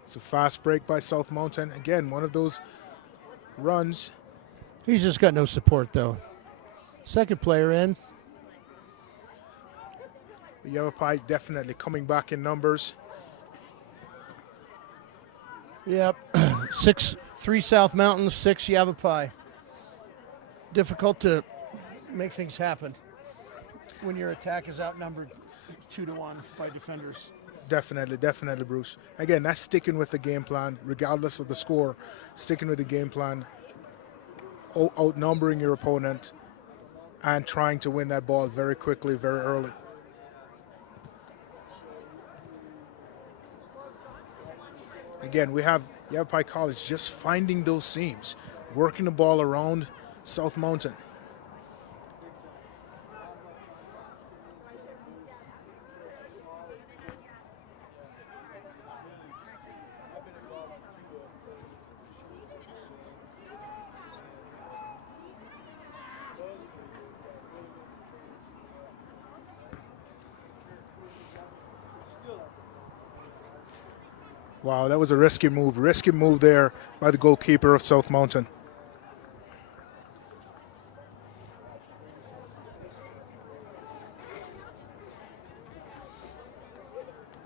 It's a fast break by South Mountain. Again, one of those runs. He's just got no support, though. Second player in. Yavapai definitely coming back in numbers. Yep. 3 South Mountain, 6 Yavapai. Difficult to make things happen when your attack is outnumbered 2-1 by defenders. Definitely, Bruce. Again, that's sticking with the game plan, regardless of the score. Sticking with the game plan, outnumbering your opponent, and trying to win that ball very quickly, very early. Again, we have Yavapai College just finding those seams, working the ball around South Mountain. Wow, that was a risky move there by the goalkeeper of South Mountain.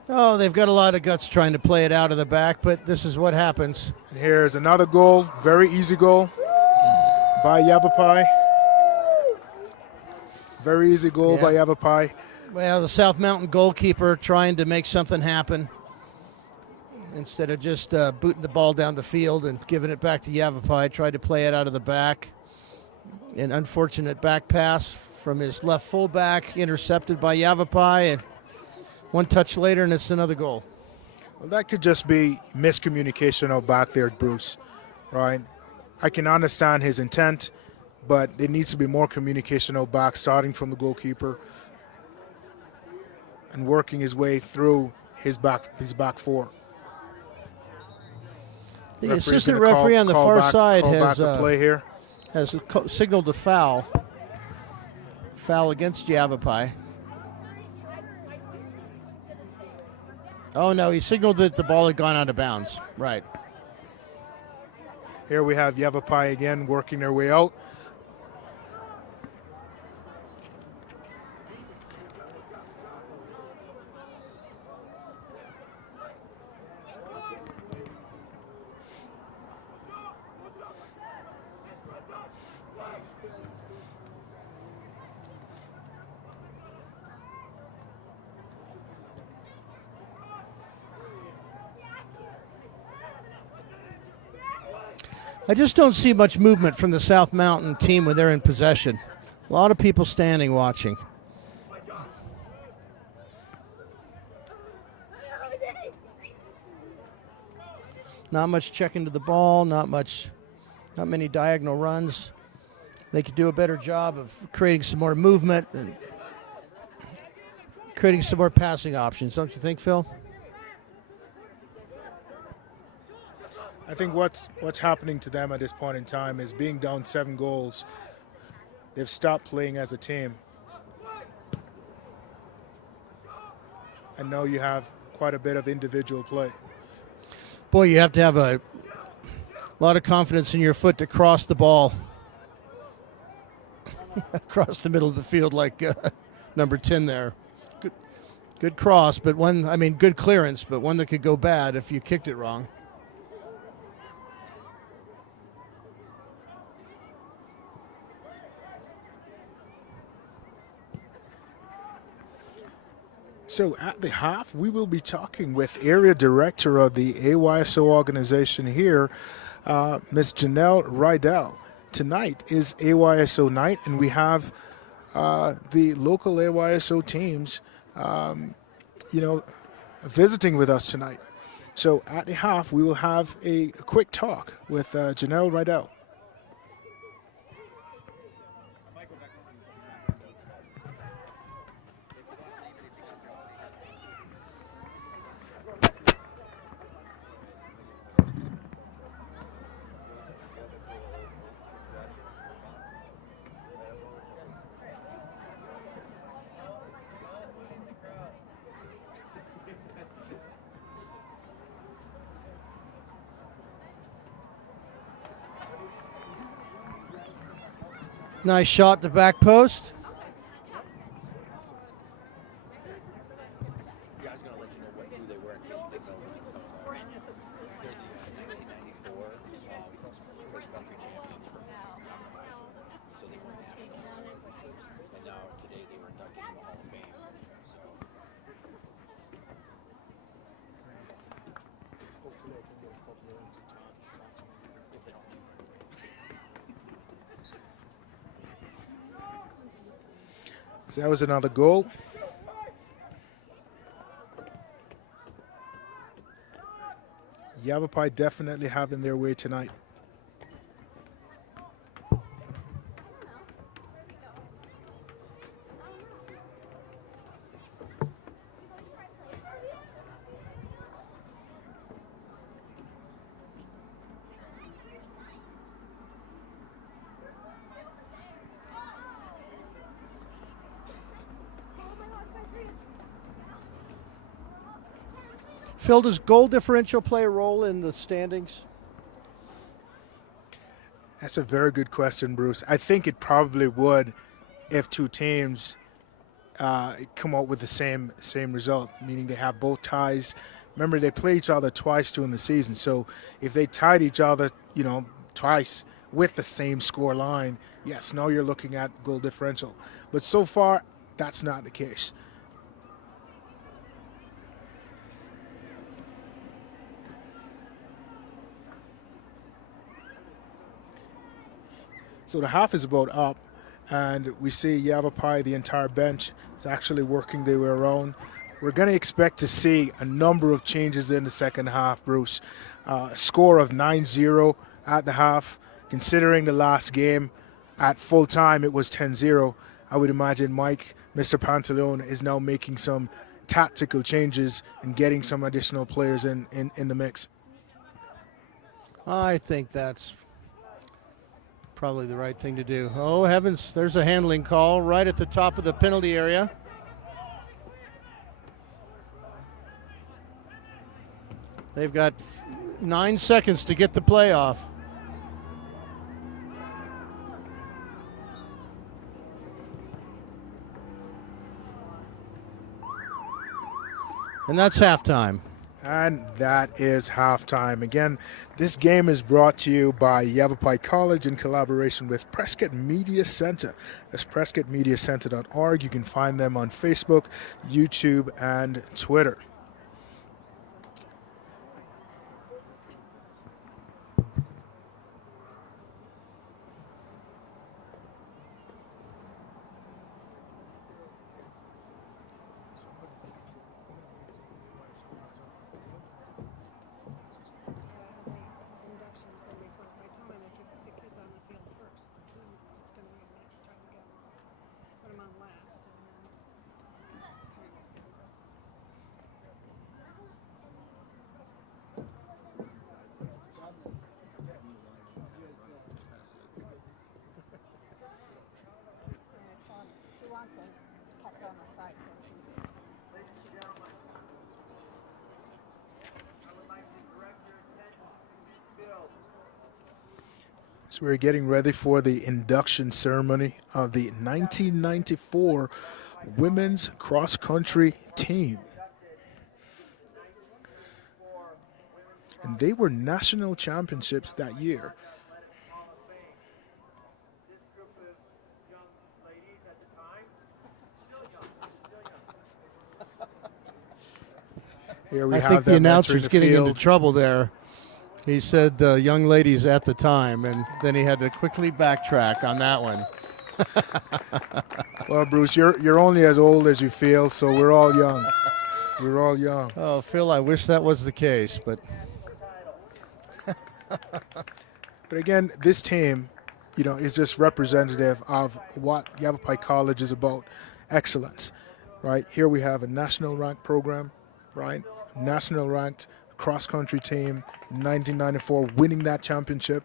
Oh, they've got a lot of guts trying to play it out of the back, but this is what happens. And here's another goal, very easy goal by Yavapai. Very easy goal by Yavapai. Well, the South Mountain goalkeeper trying to make something happen instead of just booting the ball down the field and giving it back to Yavapai. Tried to play it out of the back. An unfortunate back pass from his left fullback, intercepted by Yavapai, and one touch later, and it's another goal. Well, that could just be miscommunication out back there, Bruce, right? I can understand his intent, but there needs to be more communication out back, starting from the goalkeeper and working his way through his back four. The assistant referee on the far side has signaled a foul. Foul against Yavapai. Oh, no, he signaled that the ball had gone out of bounds. Right. Here we have Yavapai again working their way out. I just don't see much movement from the South Mountain team when they're in possession. A lot of people standing watching. Not much checking to the ball, not many diagonal runs. They could do a better job of creating some more movement and creating some more passing options, don't you think, Phil? I think what's happening to them at this point in time is being down 7 goals. They've stopped playing as a team. And now you have quite a bit of individual play. Boy, you have to have a lot of confidence in your foot to cross the ball across the middle of the field like number 10 there. Good cross, but good clearance, but one that could go bad if you kicked it wrong. So at the half, we will be talking with Area Director of the AYSO organization here, Ms. Janelle Rydell. Tonight is AYSO night, and we have the local AYSO teams, visiting with us tonight. So at the half, we will have a quick talk with Janelle Rydell. Nice shot to back post. So that was another goal. Yavapai definitely having their way tonight. Phil, does goal differential play a role in the standings? That's a very good question, Bruce. I think it probably would if two teams come out with the same result, meaning they have both ties. Remember, they play each other twice during the season, so if they tied each other, twice with the same score line, yes, now you're looking at goal differential. But so far, that's not the case. So the half is about up, and we see Yavapai, the entire bench, is actually working their way around. We're going to expect to see a number of changes in the second half, Bruce. A score of 9-0 at the half. Considering the last game at full time, it was 10-0. I would imagine Mike, Mr. Pantalone, is now making some tactical changes and getting some additional players in the mix. I think that's probably the right thing to do. Oh, heavens, there's a handling call right at the top of the penalty area. They've got 9 seconds to get the play off. And that's halftime. And that is halftime. Again, this game is brought to you by Yavapai College in collaboration with Prescott Media Center. That's prescottmediacenter.org. You can find them on Facebook, YouTube, and Twitter. So we're getting ready for the induction ceremony of the 1994 women's cross-country team. And they were national championships that year. This group of young ladies at the time, still young. Here we I have think the them entering announcer's the getting into field. trouble there. He said young ladies at the time, and then he had to quickly backtrack on that one. Well, Bruce, you're only as old as you feel, so we're all young. We're all young. Oh, Phil, I wish that was the case, but But again, this team, you know, is just representative of what Yavapai College is about, excellence, right? Here we have a national ranked program, right? National ranked cross-country team in 1994, winning that championship,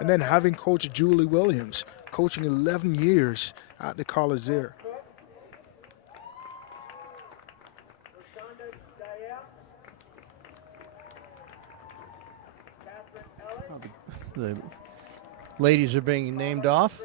and then having Coach Julie Williams coaching 11 years at the college there. the ladies are being named off.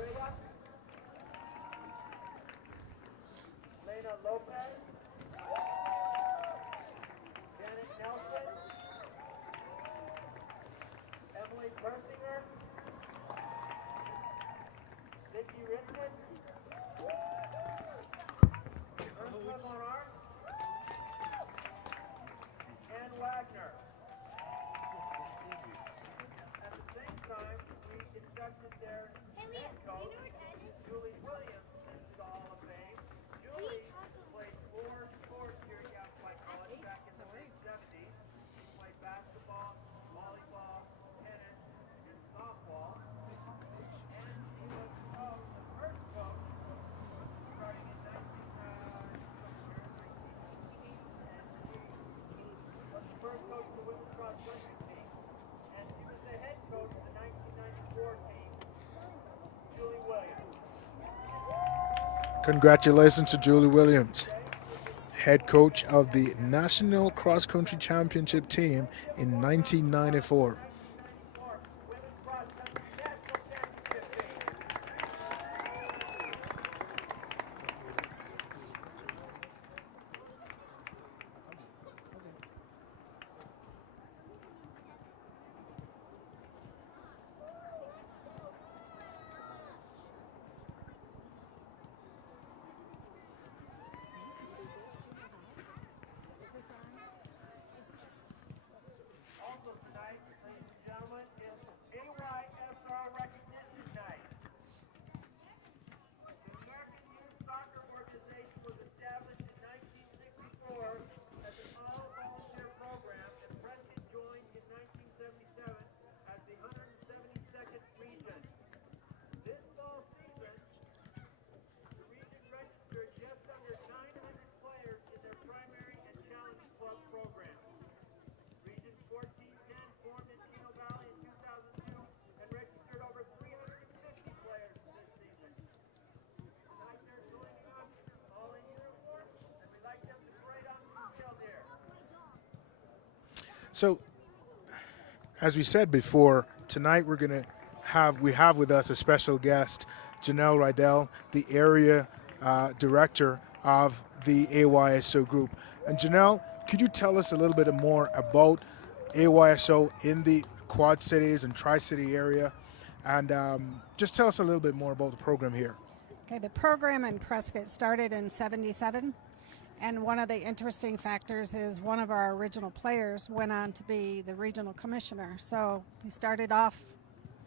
Congratulations to Julie Williams, head coach of the National Cross Country Championship team in 1994. So, as we said before, tonight we have with us a special guest, Janelle Rydell, the area director of the AYSO group. And Janelle, could you tell us a little bit more about AYSO in the Quad Cities and Tri-City area, and just tell us a little bit more about the program here. Okay, the program in Prescott started in '77. And one of the interesting factors is one of our original players went on to be the regional commissioner. So he started off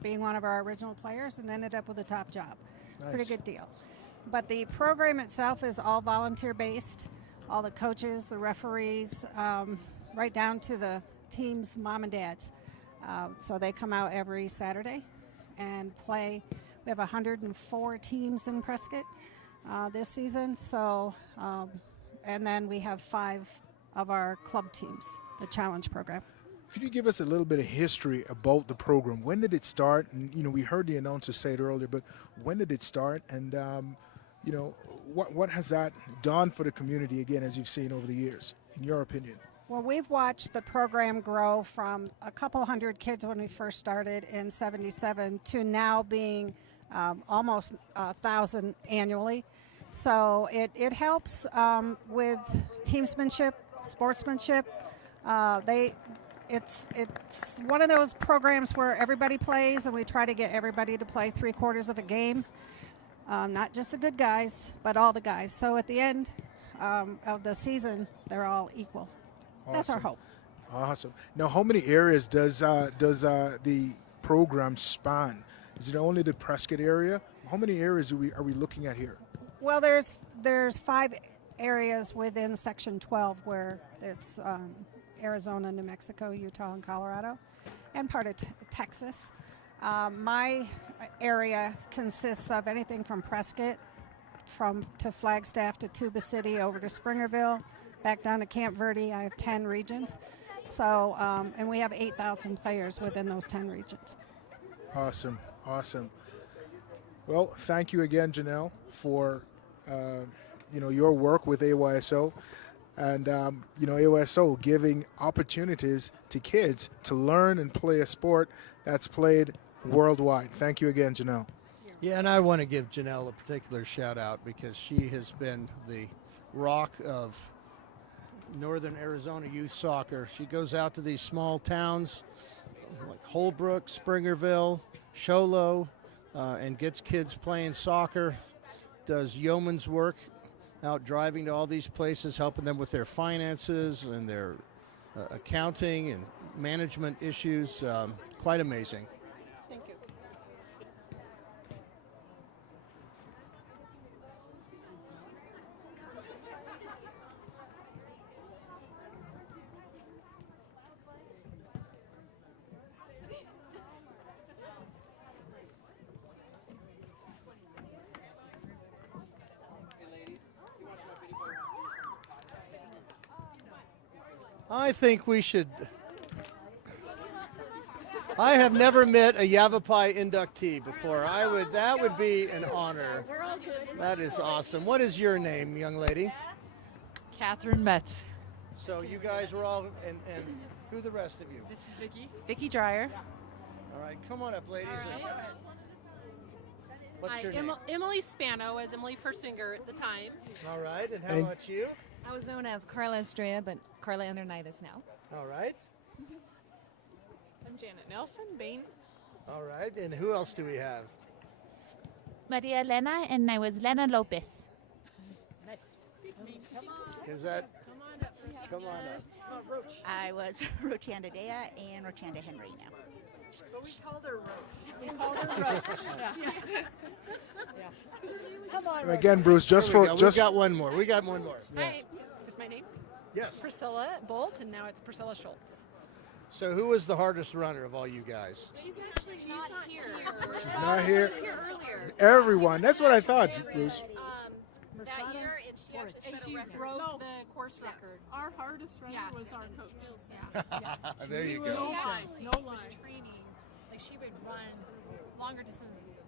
being one of our original players and ended up with a top job. Nice. Pretty good deal. But the program itself is all volunteer-based. All the coaches, the referees, right down to the team's mom and dads. So they come out every Saturday and play. We have 104 teams in Prescott this season. So. And then we have 5 of our club teams, the challenge program. Could you give us a little bit of history about the program? When did it start? And, you know, we heard the announcer say it earlier, but when did it start? And, what has that done for the community, again, as you've seen over the years, in your opinion? Well, we've watched the program grow from a couple hundred kids when we first started in '77 to now being almost 1,000 annually. So it helps with teamsmanship, sportsmanship. It's one of those programs where everybody plays, and we try to get everybody to play 3/4 of a game. Not just the good guys, but all the guys. So at the end of the season, they're all equal. Awesome. That's our hope. Awesome. Now, how many areas does the program span? Is it only the Prescott area? How many areas are we looking at here? Well, there's 5 areas within Section 12 where it's Arizona, New Mexico, Utah, and Colorado, and part of Texas. My area consists of anything from Prescott, to Flagstaff to Tuba City, over to Springerville, back down to Camp Verde. I have 10 regions. So, and we have 8,000 players within those 10 regions. Awesome. Well, thank you again, Janelle, for your work with AYSO, and AYSO giving opportunities to kids to learn and play a sport that's played worldwide. Thank you again, Janelle. Yeah, and I want to give Janelle a particular shout out because she has been the rock of Northern Arizona youth soccer. She goes out to these small towns like Holbrook, Springerville, Show Low, and gets kids playing soccer, does yeoman's work out driving to all these places, helping them with their finances and their accounting and management issues. Quite amazing. Thank you. I think we should. I have never met a Yavapai inductee before. That would be an honor. That is awesome. What is your name, young lady? Catherine Metz. So you guys were all, and who are the rest of you? This is Vicky. Vicky Dreyer. All right, come on up, ladies. What's Hi, your name? Emily Spano as Emily Persinger at the time. All right, and how about you? I was known as Carla Estrella, but Carla Undernitis now. All right. I'm Janet Nelson, Bain. All right, and who else do we have? Maria Elena, and I was Lena Lopez. Is that? Come on up. I was Rochanda Dea and Rochanda Henry now. But we called her Roach. We called her Roach. Yeah. Come on, Again, Bruce, just There we for go. just we got one more. We got one more. Hi, is my name? Yes. Priscilla Bolt, and now it's Priscilla Schultz. So who was the hardest runner of all you guys? She's actually not here. She's not here. She was here earlier. Everyone. That's what I thought, Bruce. That year, and she actually set a record. Broke the course record. Our hardest runner was our coach. Yeah. There you No go. lie. No No was lie. training, like she would run longer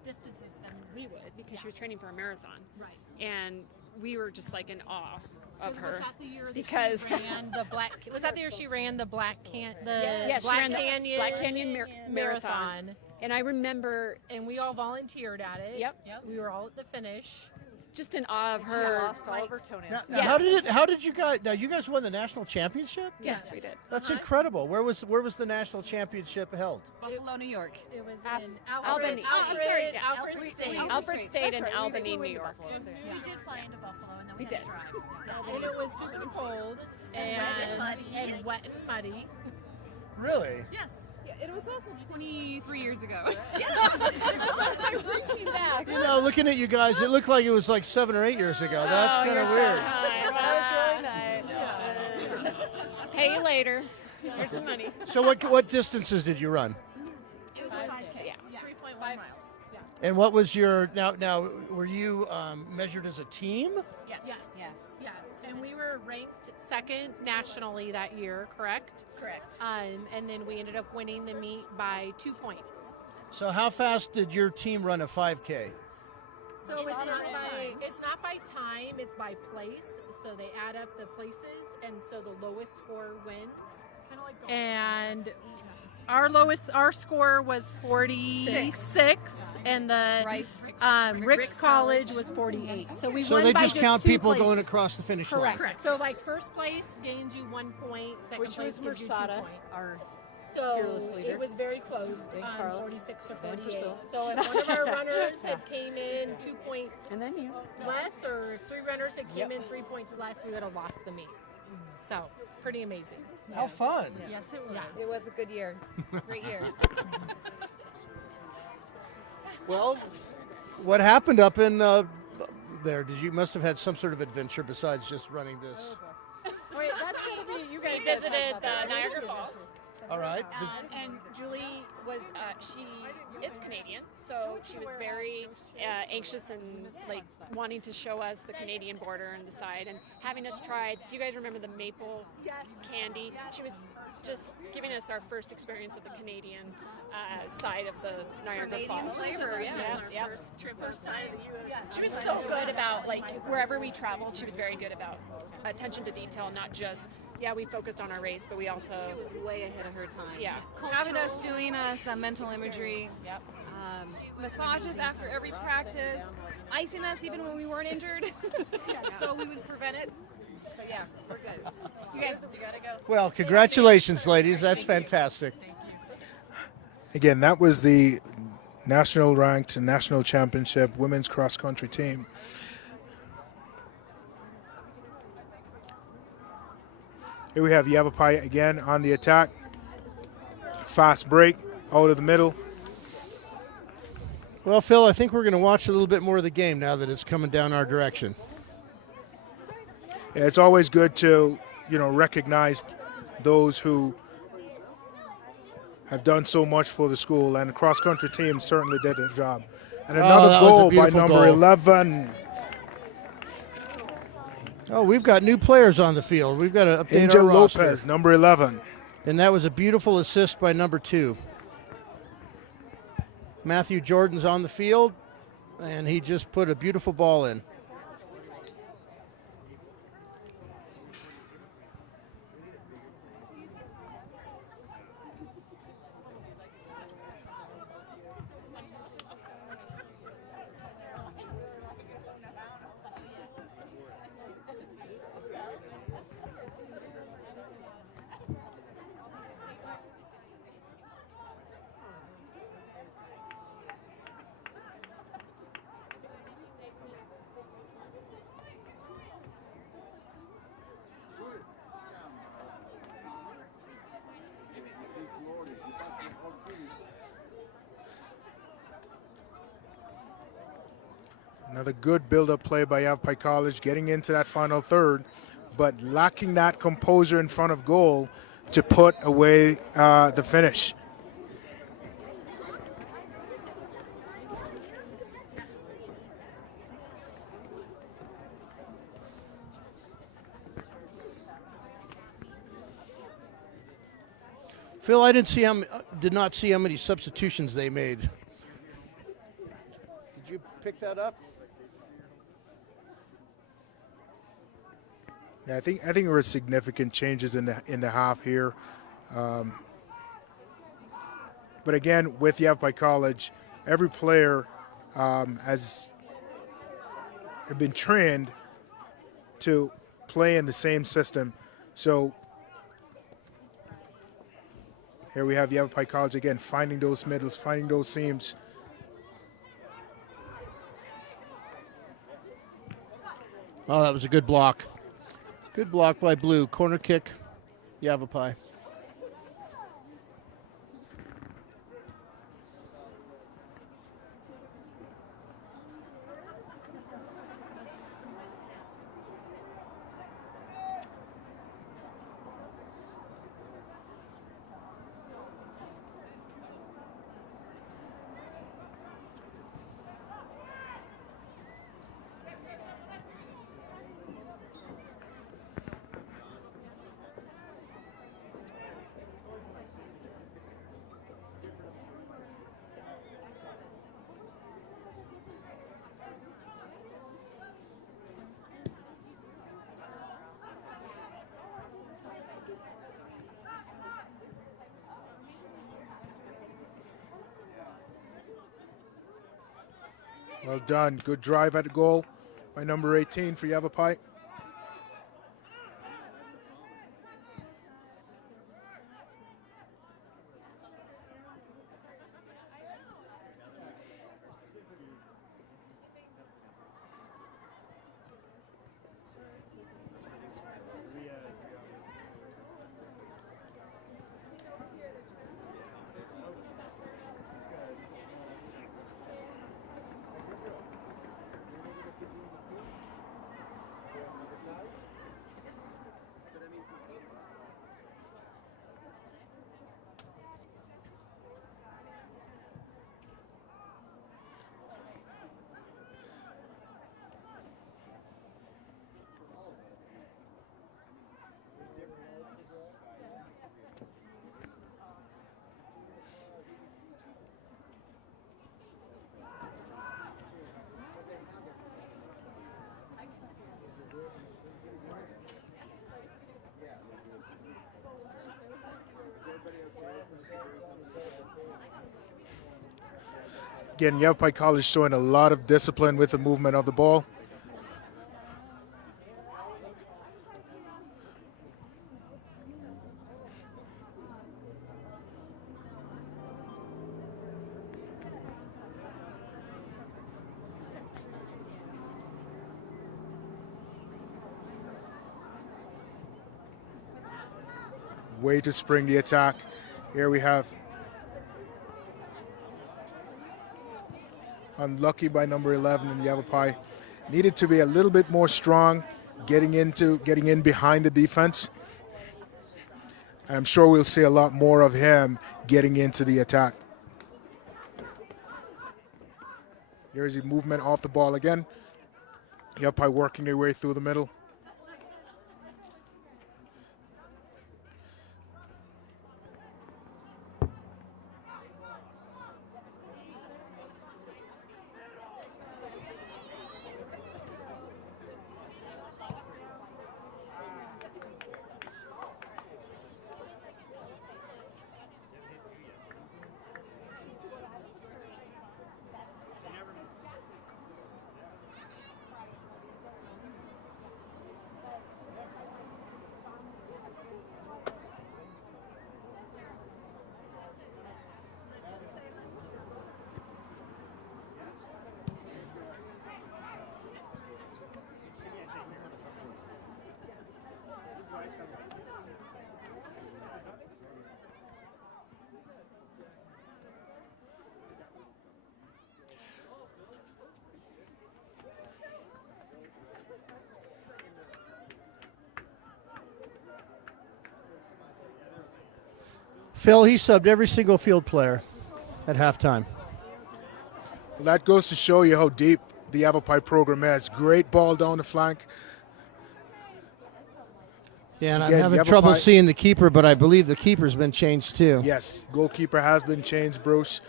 distances than we would because she was training for a marathon. Right. And we were just like in awe of her. Was that the year that Because she ran the black? Was that the year she ran the Black Canyon Black Canyon Marathon? And I remember, And we all volunteered at it. Yep. We were all at the finish. just in awe of her. all of her toenails. Now, how did you guys? Now you guys won the national championship. Yes, we did. That's incredible. Where was the national championship held? Buffalo, New York. It was Al- in Albany. Alfred Alfred State. Alfred State in That's right. Albany, We New York. flew into Buffalo. We did fly into Buffalo, and then we We had did. to drive. And it was super cold and wet and muddy. Really? Yes. Yeah, it was also 23 years ago. Reaching back. You know, looking at you guys, it looked like it was like 7 or 8 years ago. That's kind of weird. That was really nice. Pay you later. Here's some money. So what distances did you run? It was a 5K. Yeah. 3.1 miles. Yeah. And what was your now? Were you measured as a team? Yes. Yes. Yes. And we were ranked second nationally that year, correct? Correct. And then we ended up winning the meet by 2 points. So how fast did your team run a 5K? So it's not by time, it's by place. So they add up the places, and so the lowest score wins. Kind of like golf. And our score was 46, and the Rick's College was 48. So we So won they by just count 2 people places. going across the finish line. Correct. So like first place gains you 1 point, second Which place was gives you 2 Mersada, points. our So fearless leader. it was very close, Big Carl. 46 to And 48. Priscilla. So if one of our runners had came in 2 points And then you. less, or if 3 runners had came Yep. in 3 points less, we would have lost the meet. So pretty amazing. How fun. Yes, it was. It was a good year. Great year. Well, what happened up in there? You must have had some sort of adventure besides just running this. Wait, that's gonna be you guys. We gotta talk visited about that. Niagara Falls. All right. And Julie was, she is Canadian, so she was very anxious and like wanting to show us the Canadian border and the side and having us try. Do you guys remember the maple candy? She was just giving us our first experience of the Canadian side of the Niagara Falls. flavor, yeah. Yep. First trip outside of the U.S. She was so good about, like, wherever we traveled, she was very good about attention to detail, not just, we focused on our race, but we also... She was way ahead of her time. Yeah. Having us doing some mental imagery, massages after every practice, icing us even when we weren't injured, so we would prevent it. So yeah, we're good. You guys, you gotta go. Well, congratulations, ladies. That's fantastic. Again, that was the national ranked national championship women's cross country team. Here we have Yavapai again on the attack. Fast break out of the middle. Well, Phil, I think we're going to watch a little bit more of the game now that it's coming down our direction. Yeah, it's always good to, recognize those who have done so much for the school, and the cross country team certainly did their job. And another that was a goal by beautiful number goal. 11. Oh, we've got new players on the field. We've got to update Angel our roster. Lopez, number 11. And that was a beautiful assist by number 2. Matthew Jordan's on the field, and he just put a beautiful ball in. Another good build-up play by Yavapai College, getting into that final third, but lacking that composure in front of goal to put away the finish. Phil, I did not see how many substitutions they made. Did you pick that up? Yeah, I think there were significant changes in the half here, but again, with Yavapai College, every player has been trained to play in the same system. So here we have Yavapai College again, finding those middles, finding those seams. Oh, that was a good block. Good block by Blue. Corner kick, Yavapai. Well done. Good drive at the goal by number 18 for Yavapai. Again, Yavapai College showing a lot of discipline with the movement of the ball. Way to spring the attack. Here we have unlucky by number 11 in Yavapai. Needed to be a little bit more strong, getting in behind the defense. And I'm sure we'll see a lot more of him getting into the attack. There's the movement off the ball again. Yavapai working their way through the middle. Phil, he subbed every single field player at halftime. Well, that goes to show you how deep the Yavapai program is. Great ball down the flank. Yeah, and Again, I'm having Yavapai, trouble seeing the keeper, but I believe the keeper's been changed too. Yes, goalkeeper has been changed, Bruce.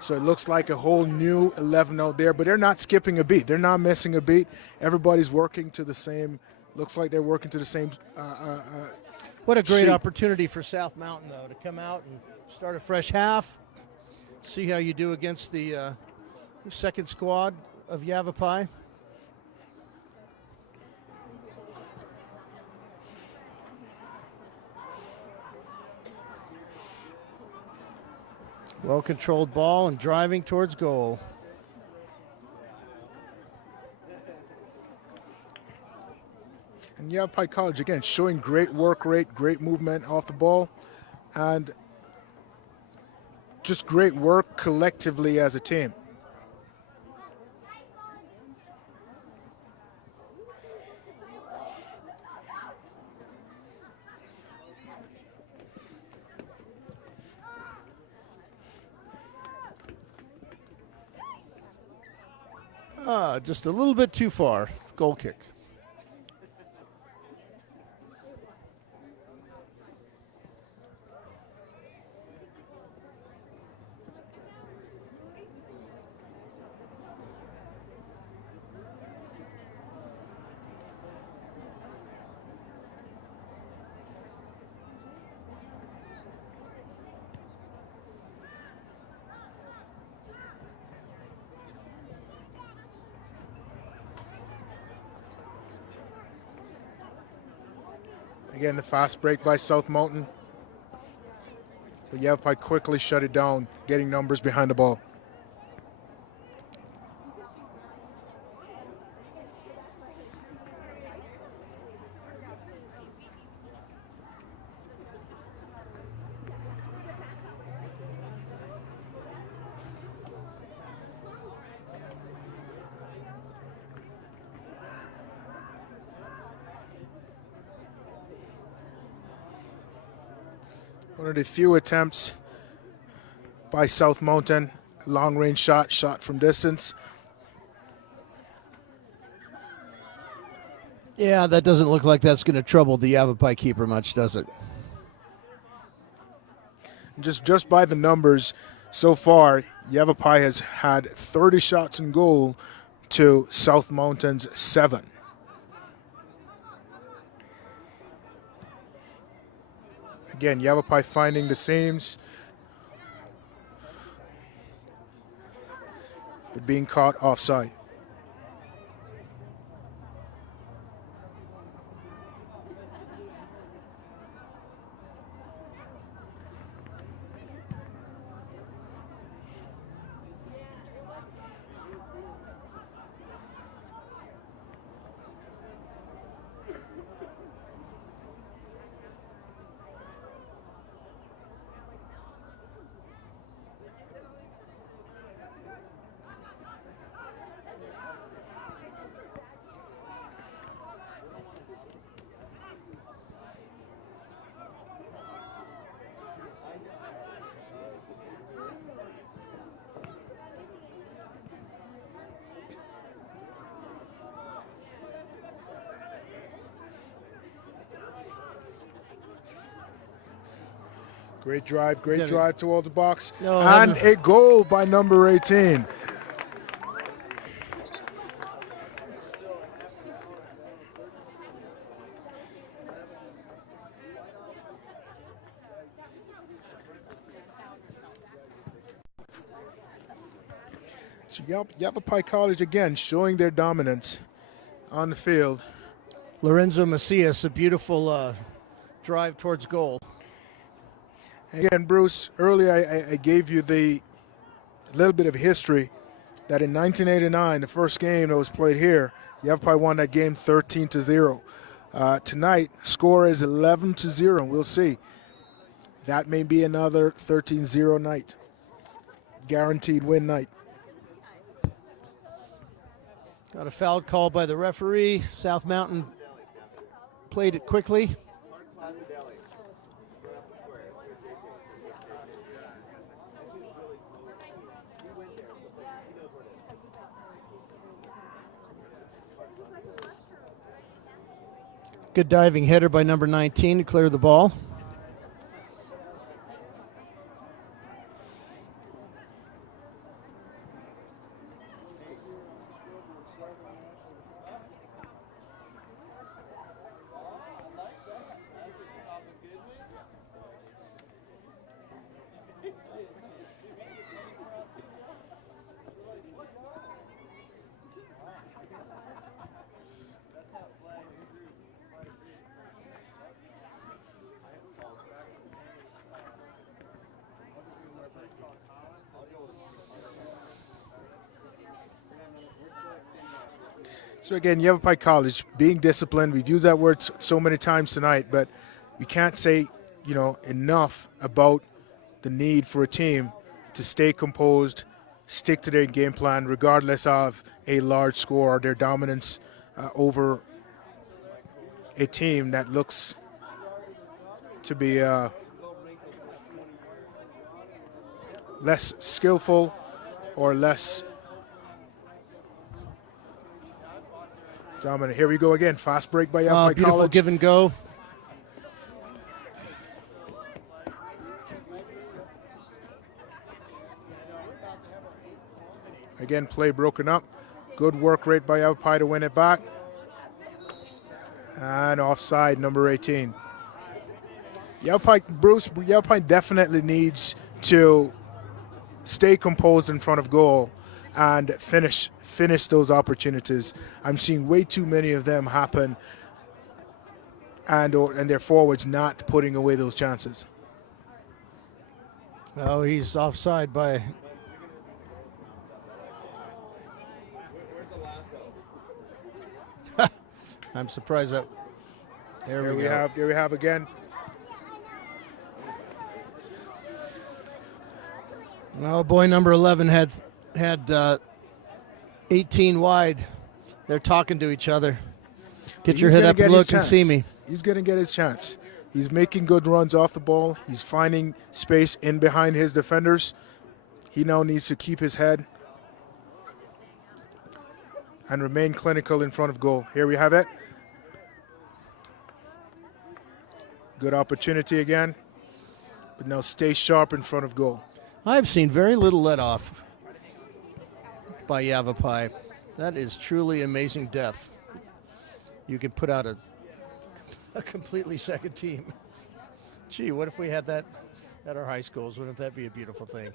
So it looks like a whole new 11 out there, but they're not skipping a beat. They're not missing a beat. Everybody's working to the same, looks like they're working to the same What a great shape. opportunity for South Mountain, though, to come out and start a fresh half, see how you do against the second squad of Yavapai. Well-controlled ball and driving towards goal. And Yavapai College, again, showing great work rate, great movement off the ball, and just great work collectively as a team. Just a little bit too far. Goal kick. Again, the fast break by South Mountain. But Yavapai quickly shut it down, getting numbers behind the ball. One of the few attempts by South Mountain, long-range shot from distance. Yeah, that doesn't look like that's going to trouble the Yavapai keeper much, does it? Just by the numbers so far, Yavapai has had 30 shots in goal to South Mountain's 7. Again, Yavapai finding the seams, but being caught offside. Great drive toward the box. No, and a goal by number 18. So Yavapai College again showing their dominance on the field. Lorenzo Macias, a beautiful drive towards goal. Again, Bruce, earlier I gave you a little bit of history that in 1989, the first game that was played here, Yavapai won that game 13-0. Tonight, score is 11-0, and we'll see. That may be another 13-0 night. Guaranteed win night. Got a foul call by the referee. South Mountain played it quickly. Good diving header by number 19 to clear the ball. So again, Yavapai College being disciplined. We've used that word so many times tonight, but we can't say, enough about the need for a team to stay composed, stick to their game plan, regardless of a large score or their dominance over a team that looks to be less skillful or less dominant. Here we go again. Fast break by Yavapai beautiful College. Give and go. Again, play broken up. Good work rate by Yavapai to win it back. And offside, number 18. Yavapai definitely needs to stay composed in front of goal and finish those opportunities. I'm seeing way too many of them happen and their forwards not putting away those chances. Oh, he's offside by. I'm surprised that. There we go. There we have again. Oh boy, number 11 had 18 wide. They're talking to each other. Get your head up and look and see me. He's going to get his chance. He's making good runs off the ball. He's finding space in behind his defenders. He now needs to keep his head and remain clinical in front of goal. Here we have it. Good opportunity again, but now stay sharp in front of goal. I've seen very little let off by Yavapai. That is truly amazing depth. You can put out a completely second team. Gee, what if we had that at our high schools? Wouldn't that be a beautiful thing?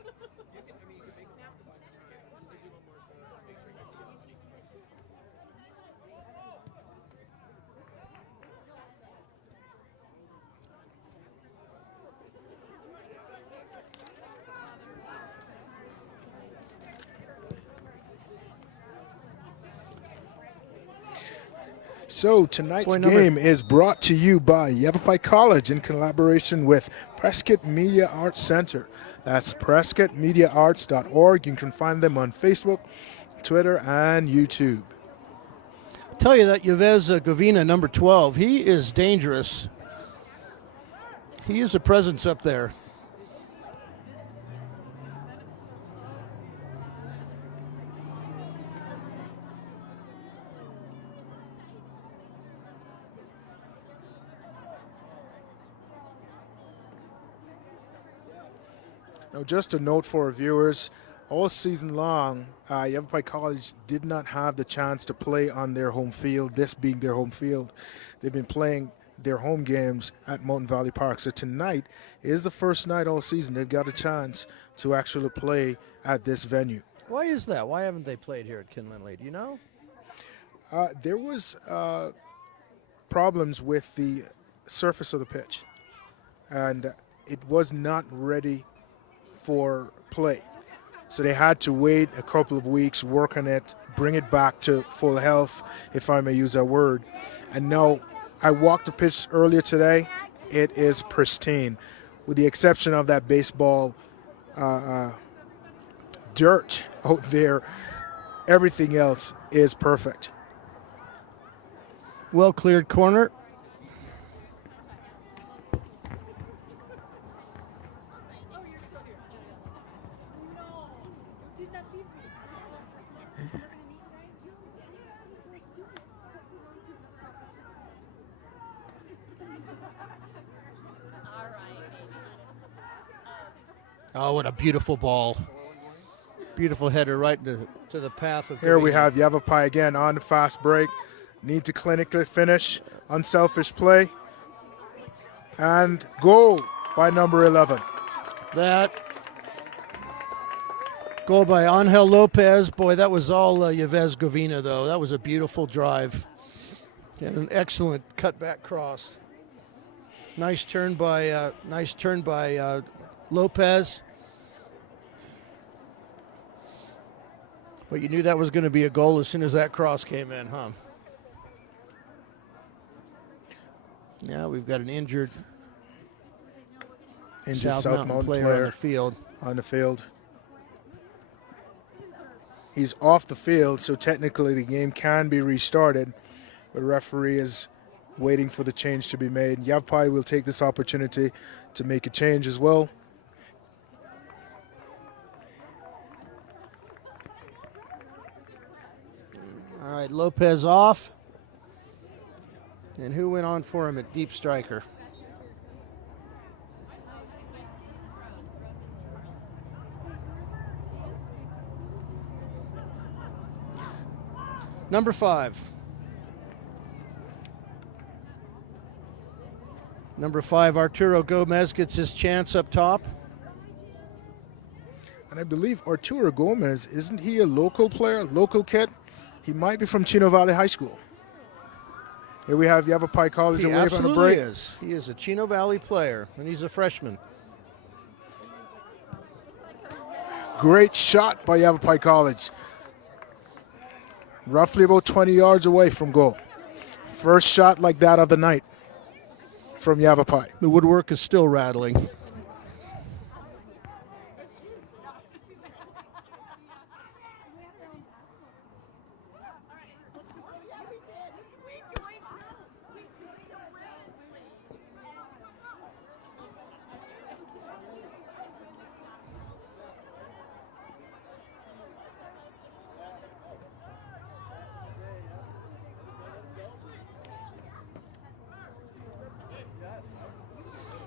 So tonight's game is brought to you by Yavapai College in collaboration with Prescott Media Arts Center. That's prescottmediaarts.org. You can find them on Facebook, Twitter, and YouTube. Tell you that Yves Govina, number 12, he is dangerous. He is a presence up there. Now, just a note for our viewers, all season long, Yavapai College did not have the chance to play on their home field, this being their home field. They've been playing their home games at Mountain Valley Park. So tonight is the first night all season they've got a chance to actually play at this venue. Why is that? Why haven't they played here at Kinlinley? Do you know? There was problems with the surface of the pitch, and it was not ready for play. So they had to wait a couple of weeks, work on it, bring it back to full health, if I may use that word. And now, I walked the pitch earlier today. It is pristine, with the exception of that baseball dirt out there. Everything else is perfect. Well cleared corner. Oh, what a beautiful ball. Beautiful header right to the path of. Here we have Yavapai again on the fast break. Need to clinically finish. Unselfish play. And goal by number 11. That goal by Angel Lopez. Boy, that was all Yves Govina, though. That was a beautiful drive. And an excellent cutback cross. Nice turn by Lopez. But you knew that was going to be a goal as soon as that cross came in, huh? Now we've got an injured South Mountain player on the field. On the field. He's off the field, so technically the game can be restarted. But the referee is waiting for the change to be made. Yavapai will take this opportunity to make a change as well. All right, Lopez off. And who went on for him at deep striker? Number 5. Number 5, Arturo Gomez gets his chance up top. And I believe Arturo Gomez, isn't he a local player, local kid? He might be from Chino Valley High School. Here we have Yavapai College He away from the absolutely break. is. He is a Chino Valley player, and he's a freshman. Great shot by Yavapai College. Roughly about 20 yards away from goal. First shot like that of the night from Yavapai. The woodwork is still rattling.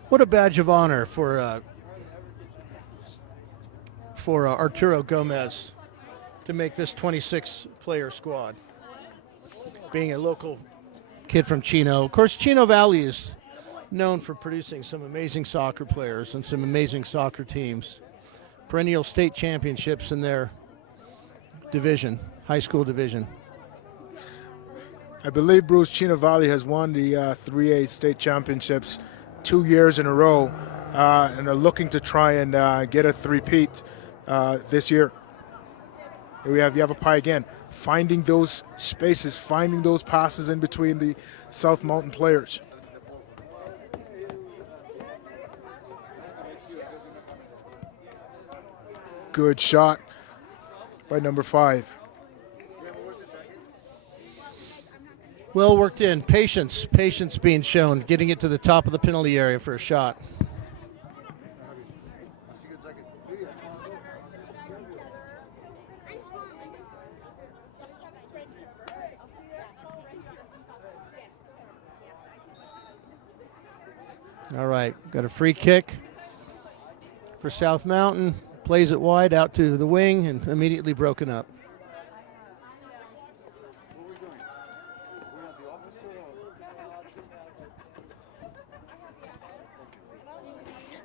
What a badge of honor for Arturo Gomez to make this 26-player squad. Being a local kid from Chino. Of course, Chino Valley is known for producing some amazing soccer players and some amazing soccer teams. Perennial state championships in their division, high school division. I believe Bruce Chino Valley has won the 3A state championships 2 years in a row and are looking to try and get a three-peat this year. Here we have Yavapai again, finding those spaces, finding those passes in between the South Mountain players. Good shot by number 5. Well worked in. Patience being shown, getting it to the top of the penalty area for a shot. All right, got a free kick for South Mountain. Plays it wide out to the wing and immediately broken up.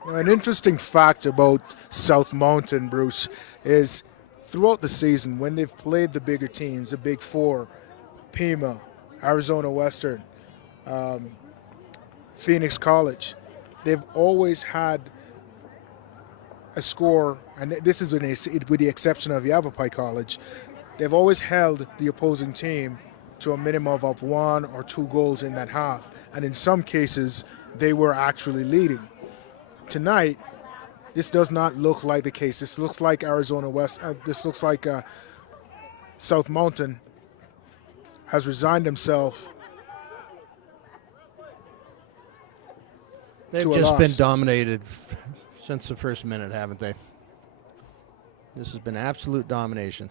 Now, an interesting fact about South Mountain, Bruce, is throughout the season when they've played the bigger teams, the Big Four, Pima, Arizona Western, Phoenix College, they've always had a score, and this is with the exception of Yavapai College, they've always held the opposing team to a minimum of 1 or 2 goals in that half, and in some cases they were actually leading. Tonight, this does not look like the case. This looks like Arizona West. This looks like South Mountain has resigned himself. They've to a just loss. been dominated since the first minute, haven't they? This has been absolute domination.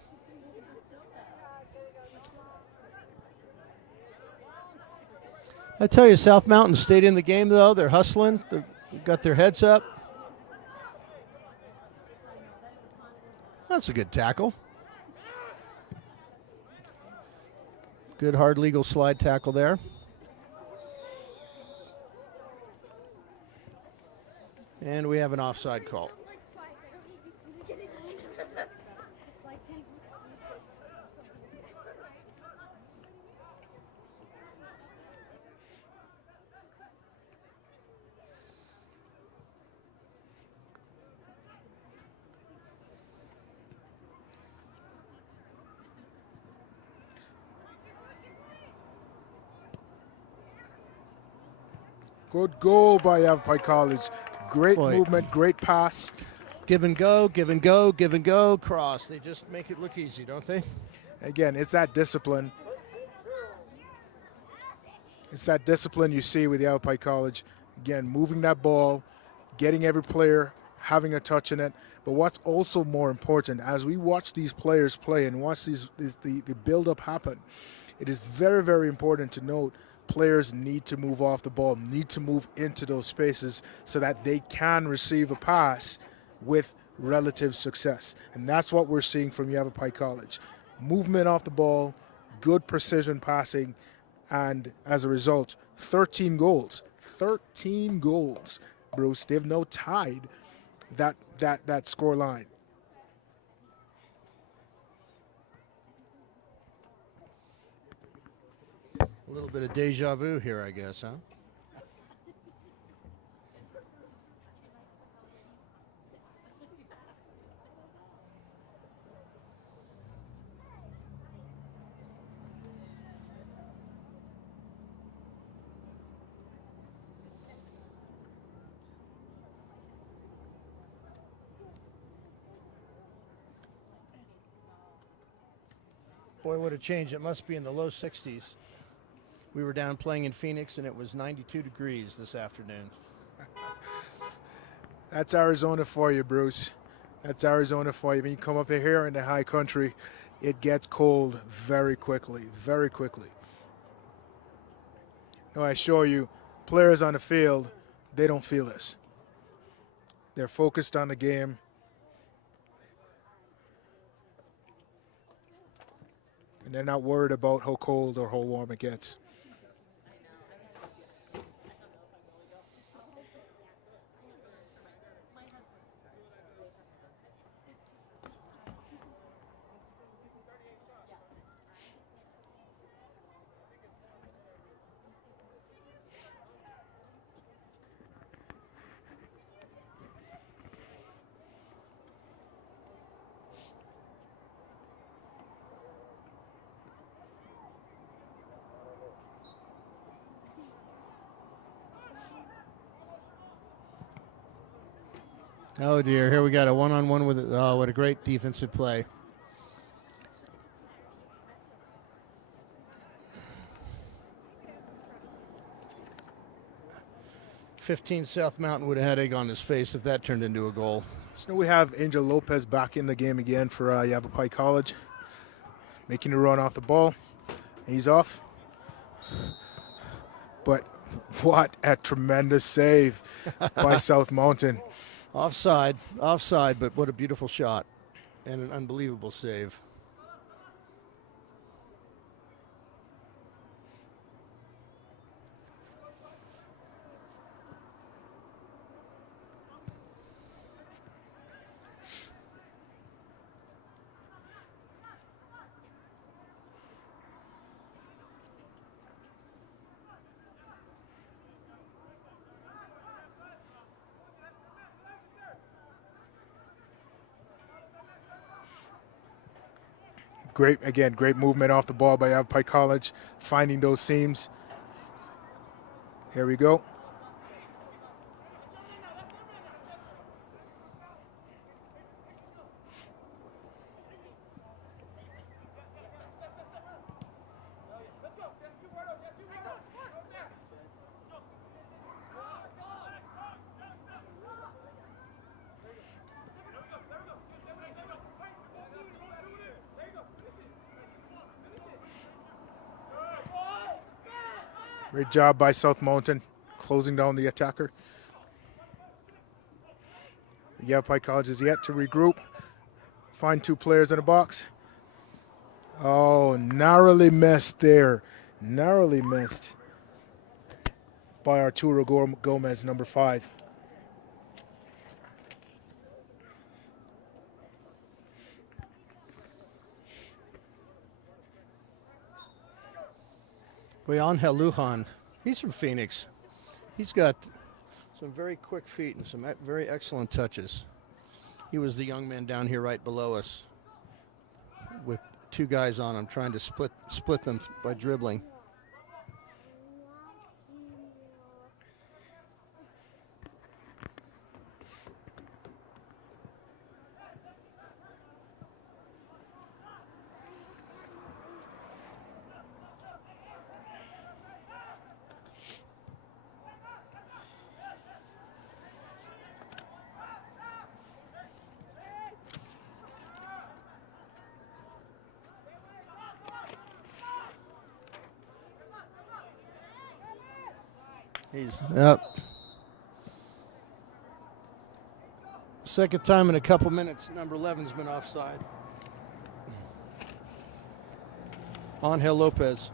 I tell you, South Mountain stayed in the game, though. They're hustling. They've got their heads up. That's a good tackle. Good hard legal slide tackle there. And we have an offside call. Good goal by Yavapai College. Great Boy. movement, great pass. Give and go, give and go, give and go, cross. They just make it look easy, don't they? Again, it's that discipline. It's that discipline you see with Yavapai College. Again, moving that ball, getting every player having a touch in it. But what's also more important, as we watch these players play and watch the build-up happen, it is very, very important to note players need to move off the ball, need to move into those spaces so that they can receive a pass with relative success. And that's what we're seeing from Yavapai College. Movement off the ball, good precision passing, and as a result, 13 goals. 13 goals, Bruce. They've now tied that score line. A little bit of deja vu here, I guess, huh? Boy, what a change. It must be in the low 60s. We were down playing in Phoenix, and it was 92 degrees this afternoon. That's Arizona for you, Bruce. That's Arizona for you. When you come up here in the high country, it gets cold very quickly, very quickly. No, I assure you, players on the field, they don't feel this. They're focused on the game. And they're not worried about how cold or how warm it gets. Oh, dear. Here we got a one-on-one with it. Oh, what a great defensive play. "15 South Mountain would have had egg on his face if that turned into a goal." So we have Angel Lopez back in the game again for Yavapai College. Making a run off the ball. He's off. But what a tremendous save by South Mountain. Offside, but what a beautiful shot and an unbelievable save. Great movement off the ball by Yavapai College, finding those seams. Here we go. Great job by South Mountain, closing down the attacker. Yavapai College is yet to regroup. Find two players in the box. Oh, narrowly missed there. Narrowly missed by Arturo Gomez, number 5. Angel Lujan, he's from Phoenix. He's got some very quick feet and some very excellent touches. He was the young man down here right below us with 2 guys on him trying to split them by dribbling. He's up. Second time in a couple minutes, number 11's been offside. Angel Lopez.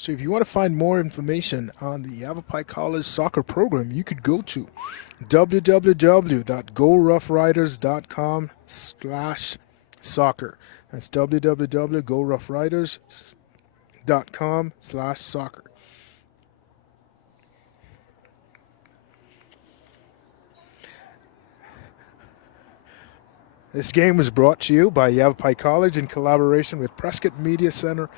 So if you want to find more information on the Yavapai College soccer program, you could go to www.goroughriders.com/soccer. That's www.goroughriders.com/soccer. This game was brought to you by Yavapai College in collaboration with Prescott Media Center.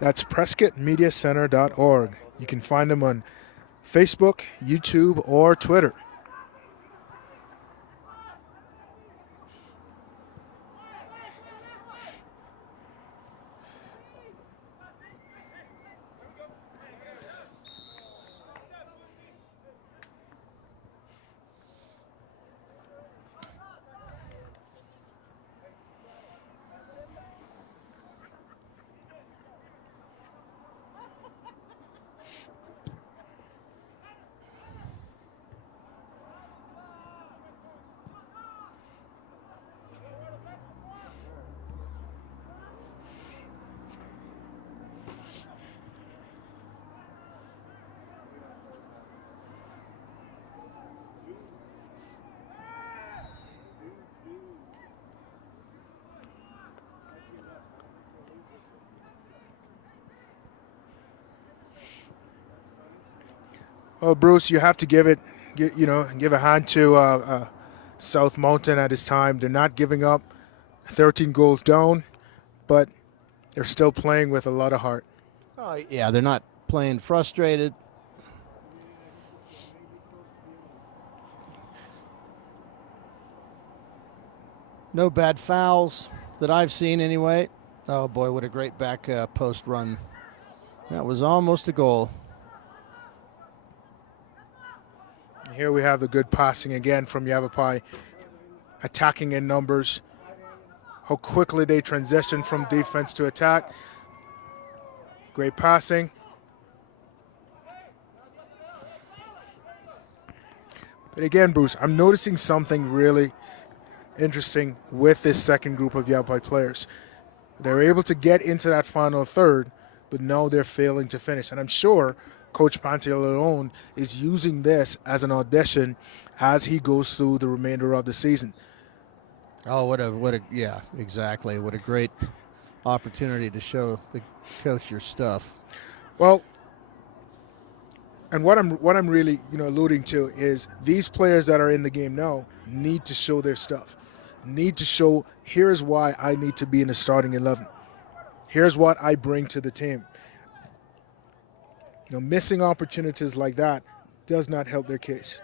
That's PrescottMediaCenter.org. You can find them on Facebook, YouTube, or Twitter. Well, Bruce, you have to give a hand to South Mountain at this time. They're not giving up, 13 goals down, but they're still playing with a lot of heart. Oh, yeah, they're not playing frustrated. No bad fouls that I've seen anyway. Oh, boy, what a great back post run. That was almost a goal. Here we have the good passing again from Yavapai, attacking in numbers. How quickly they transition from defense to attack. Great passing. But again, Bruce, I'm noticing something really interesting with this second group of Yavapai players. They're able to get into that final third, but now they're failing to finish. And I'm sure Coach Pantalone is using this as an audition as he goes through the remainder of the season. Oh, what a yeah, exactly. What a great opportunity to show the coach your stuff. Well, and what I'm really alluding to is these players that are in the game now need to show their stuff. Need to show, here's why I need to be in the starting 11. Here's what I bring to the team. Missing opportunities like that does not help their case.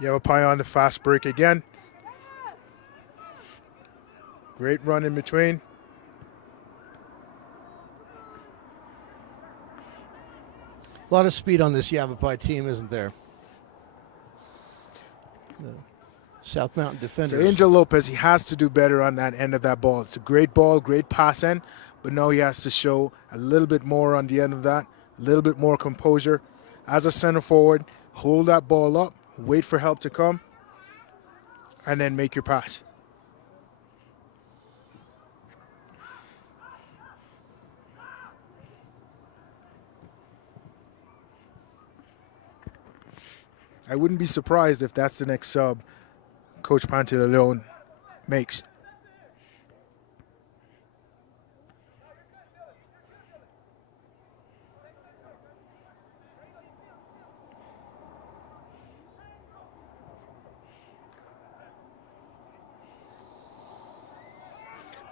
Yavapai on the fast break again. Great run in between. A lot of speed on this Yavapai team, isn't there? The South Mountain defenders. So Angel Lopez, he has to do better on that end of that ball. It's a great ball, great pass in, but now he has to show a little bit more on the end of that, a little bit more composure. As a center forward, hold that ball up, wait for help to come, and then make your pass. I wouldn't be surprised if that's the next sub Coach Pantalone makes.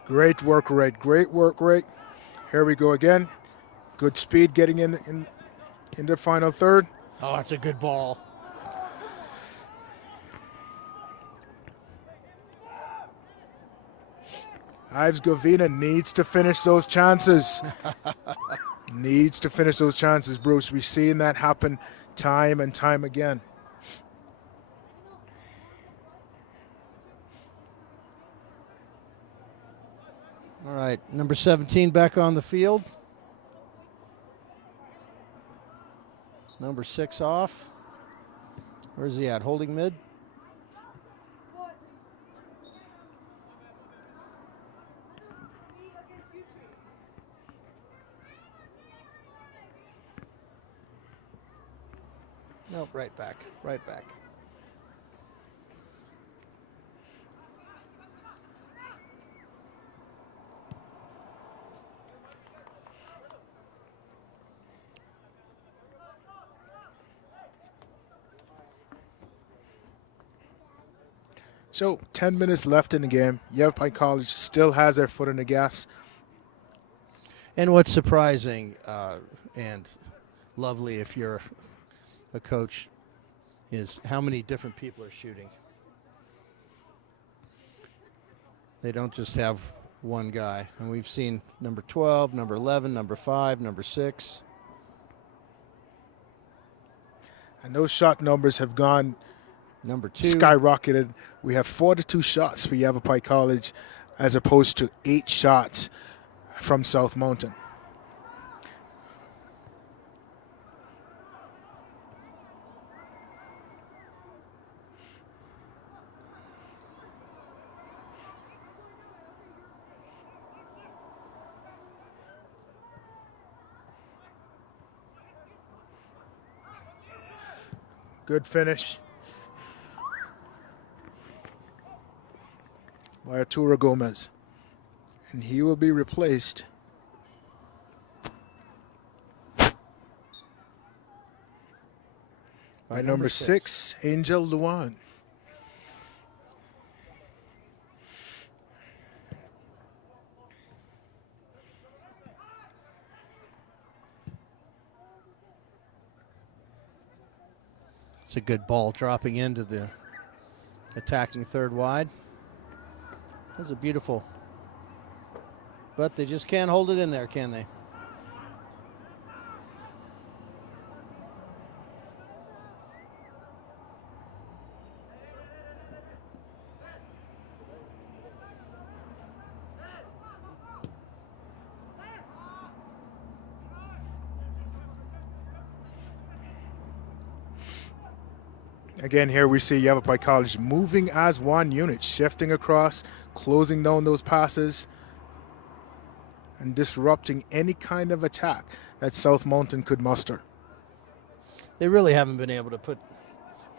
Great work rate, great work rate. Here we go again. Good speed getting in the final third. Oh, that's a good ball. Ives Govina needs to finish those chances. Needs to finish those chances, Bruce. We've seen that happen time and time again. All right, number 17 back on the field. Number 6 off. Where's he at? Holding mid? Nope, right back, right back. So 10 minutes left in the game. Yavapai College still has their foot on the gas. And what's surprising and lovely if you're a coach is how many different people are shooting. They don't just have one guy. And we've seen number 12, number 11, number 5, number 6. And those shot numbers have gone number 2 skyrocketed. We have 42 shots for Yavapai College as opposed to 8 shots from South Mountain. Good finish by Arturo Gomez. And he will be replaced by number 6, Angel Luan. It's a good ball dropping into the attacking third wide. That's a beautiful, but they just can't hold it in there, can they? Again, here we see Yavapai College moving as one unit, shifting across, closing down those passes, and disrupting any kind of attack that South Mountain could muster. They really haven't been able to put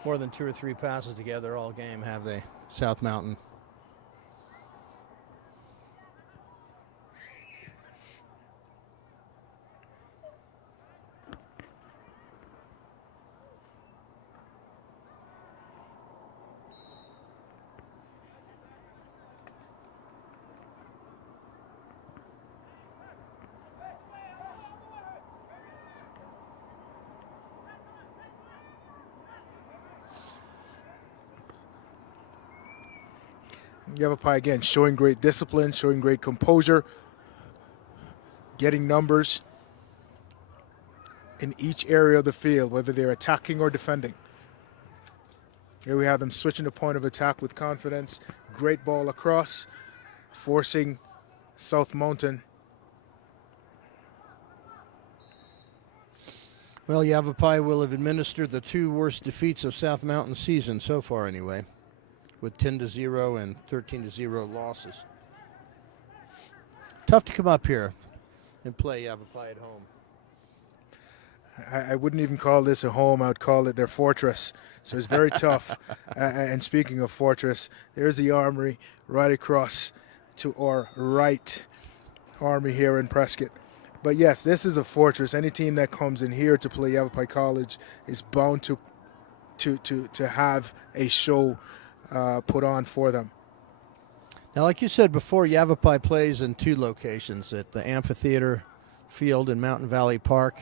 more than 2 or 3 passes together all game, have they, South Mountain? Yavapai again showing great discipline, showing great composure, getting numbers in each area of the field, whether they're attacking or defending. Here we have them switching the point of attack with confidence. Great ball across, forcing South Mountain. Well, Yavapai will have administered the 2 worst defeats of South Mountain's season so far anyway, with 10-0 and 13-0 losses. Tough to come up here and play Yavapai at home. I wouldn't even call this a home. I would call it their fortress. So it's very tough. And speaking of fortress, there's the Armory right across to our right. Army here in Prescott. But yes, this is a fortress. Any team that comes in here to play Yavapai College is bound to have a show put on for them. Now, like you said before, Yavapai plays in 2 locations, at the Amphitheater Field in Mountain Valley Park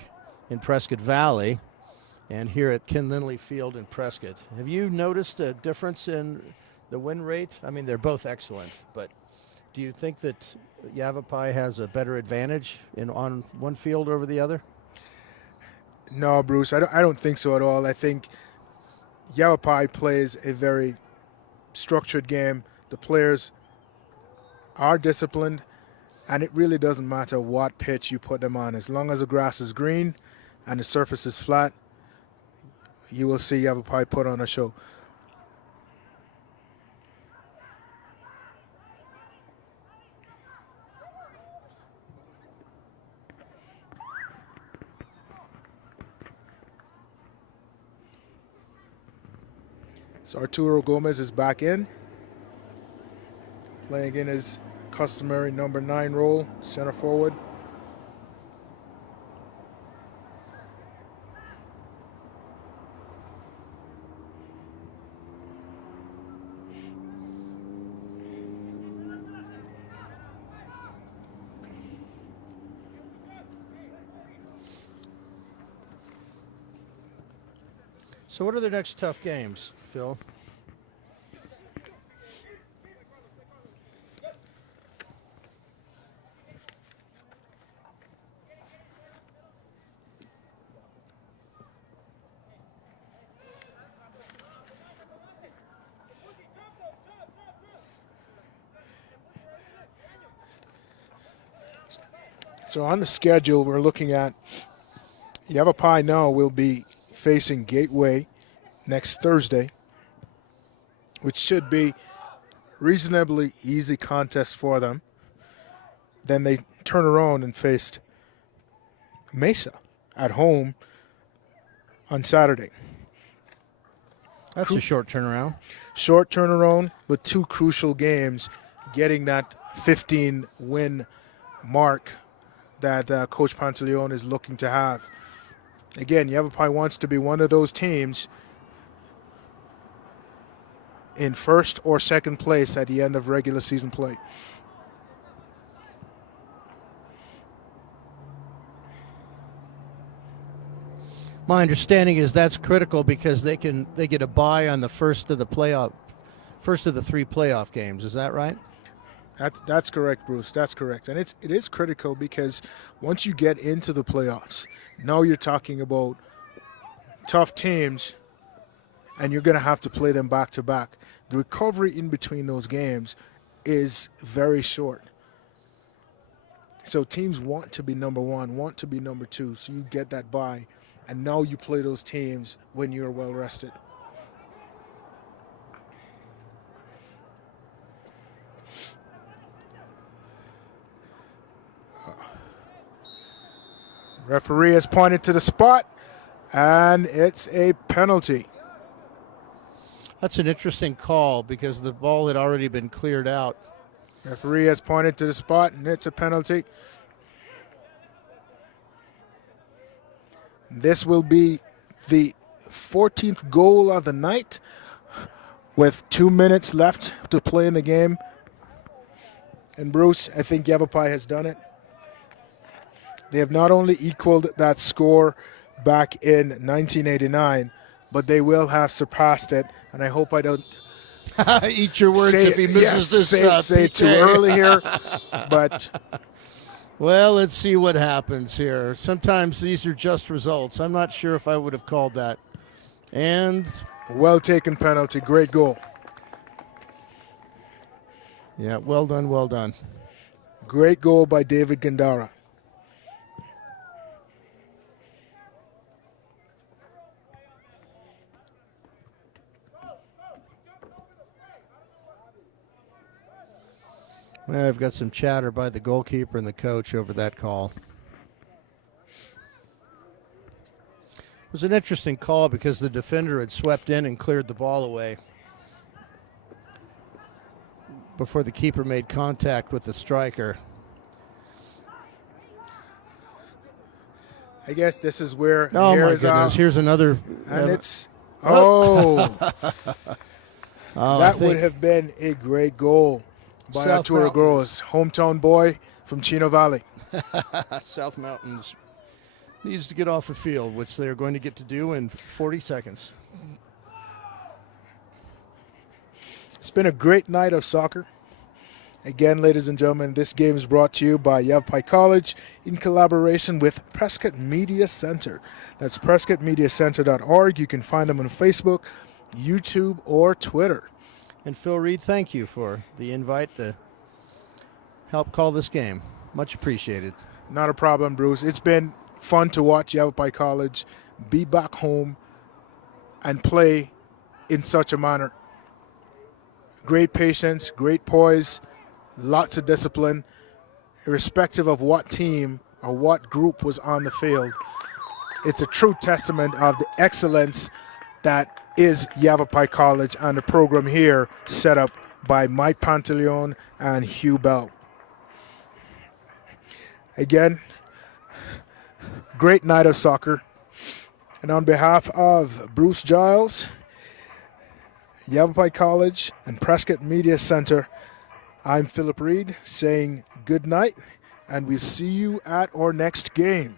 in Prescott Valley, and here at Ken Lindley Field in Prescott. Have you noticed a difference in the win rate? I mean, they're both excellent, but Do you think that Yavapai has a better advantage on one field over the other? No, Bruce, I don't think so at all. I think Yavapai plays a very structured game. The players are disciplined, and it really doesn't matter what pitch you put them on. As long as the grass is green and the surface is flat, you will see Yavapai put on a show. So Arturo Gomez is back in, playing in his customary number 9 role, center forward. So what are the next tough games, Phil? So on the schedule, we're looking at Yavapai now will be facing Gateway next Thursday, which should be reasonably easy contest for them. Then they turn around and faced Mesa at home on Saturday. That's a short turnaround. Short turnaround, but 2 crucial games, getting that 15-win mark that Coach Pantaleone is looking to have. Again, Yavapai wants to be one of those teams in first or second place at the end of regular season play. My understanding is that's critical because they get a bye on the first of the 3 playoff games. Is that right? That's correct, Bruce. That's correct. And it is critical because once you get into the playoffs, now you're talking about tough teams and you're going to have to play them back to back. The recovery in between those games is very short. So teams want to be number 1, want to be number 2, so you get that bye. And now you play those teams when you're well rested. Referee has pointed to the spot, and it's a penalty. That's an interesting call because the ball had already been cleared out. Referee has pointed to the spot, and it's a penalty. This will be the 14th goal of the night with 2 minutes left to play in the game. And Bruce, I think Yavapai has done it. They have not only equaled that score back in 1989, but they will have surpassed it. And I hope I don't eat your words if he misses this. Say it too early here, but well, let's see what happens here. Sometimes these are just results. I'm not sure if I would have called that. And well taken penalty, great goal. Yeah, well done, well done. Great goal by David Gandara. Well, I've got some chatter by the goalkeeper and the coach over that call. It was an interesting call because the defender had swept in and cleared the ball away before the keeper made contact with the striker. I guess this is where oh my goodness! Here's another, and it's that think would have been a great goal by Arturo Gross, hometown boy from Chino Valley. South Mountains needs to get off the field, which they're going to get to do in 40 seconds. It's been a great night of soccer. Again, ladies and gentlemen, this game is brought to you by Yavapai College in collaboration with Prescott Media Center. That's prescottmediacenter.org. You can find them on Facebook, YouTube, or Twitter. And Phil Reed, thank you for the invite to help call this game. Much appreciated. Not a problem, Bruce. It's been fun to watch Yavapai College be back home and play in such a manner. Great patience, great poise, lots of discipline, irrespective of what team or what group was on the field. It's a true testament of the excellence that is Yavapai College and the program here set up by Mike Pantaleon and Hugh Bell. Again, great night of soccer. And on behalf of Bruce Giles, Yavapai College, and Prescott Media Center, I'm Philip Reed saying good night, and we'll see you at our next game.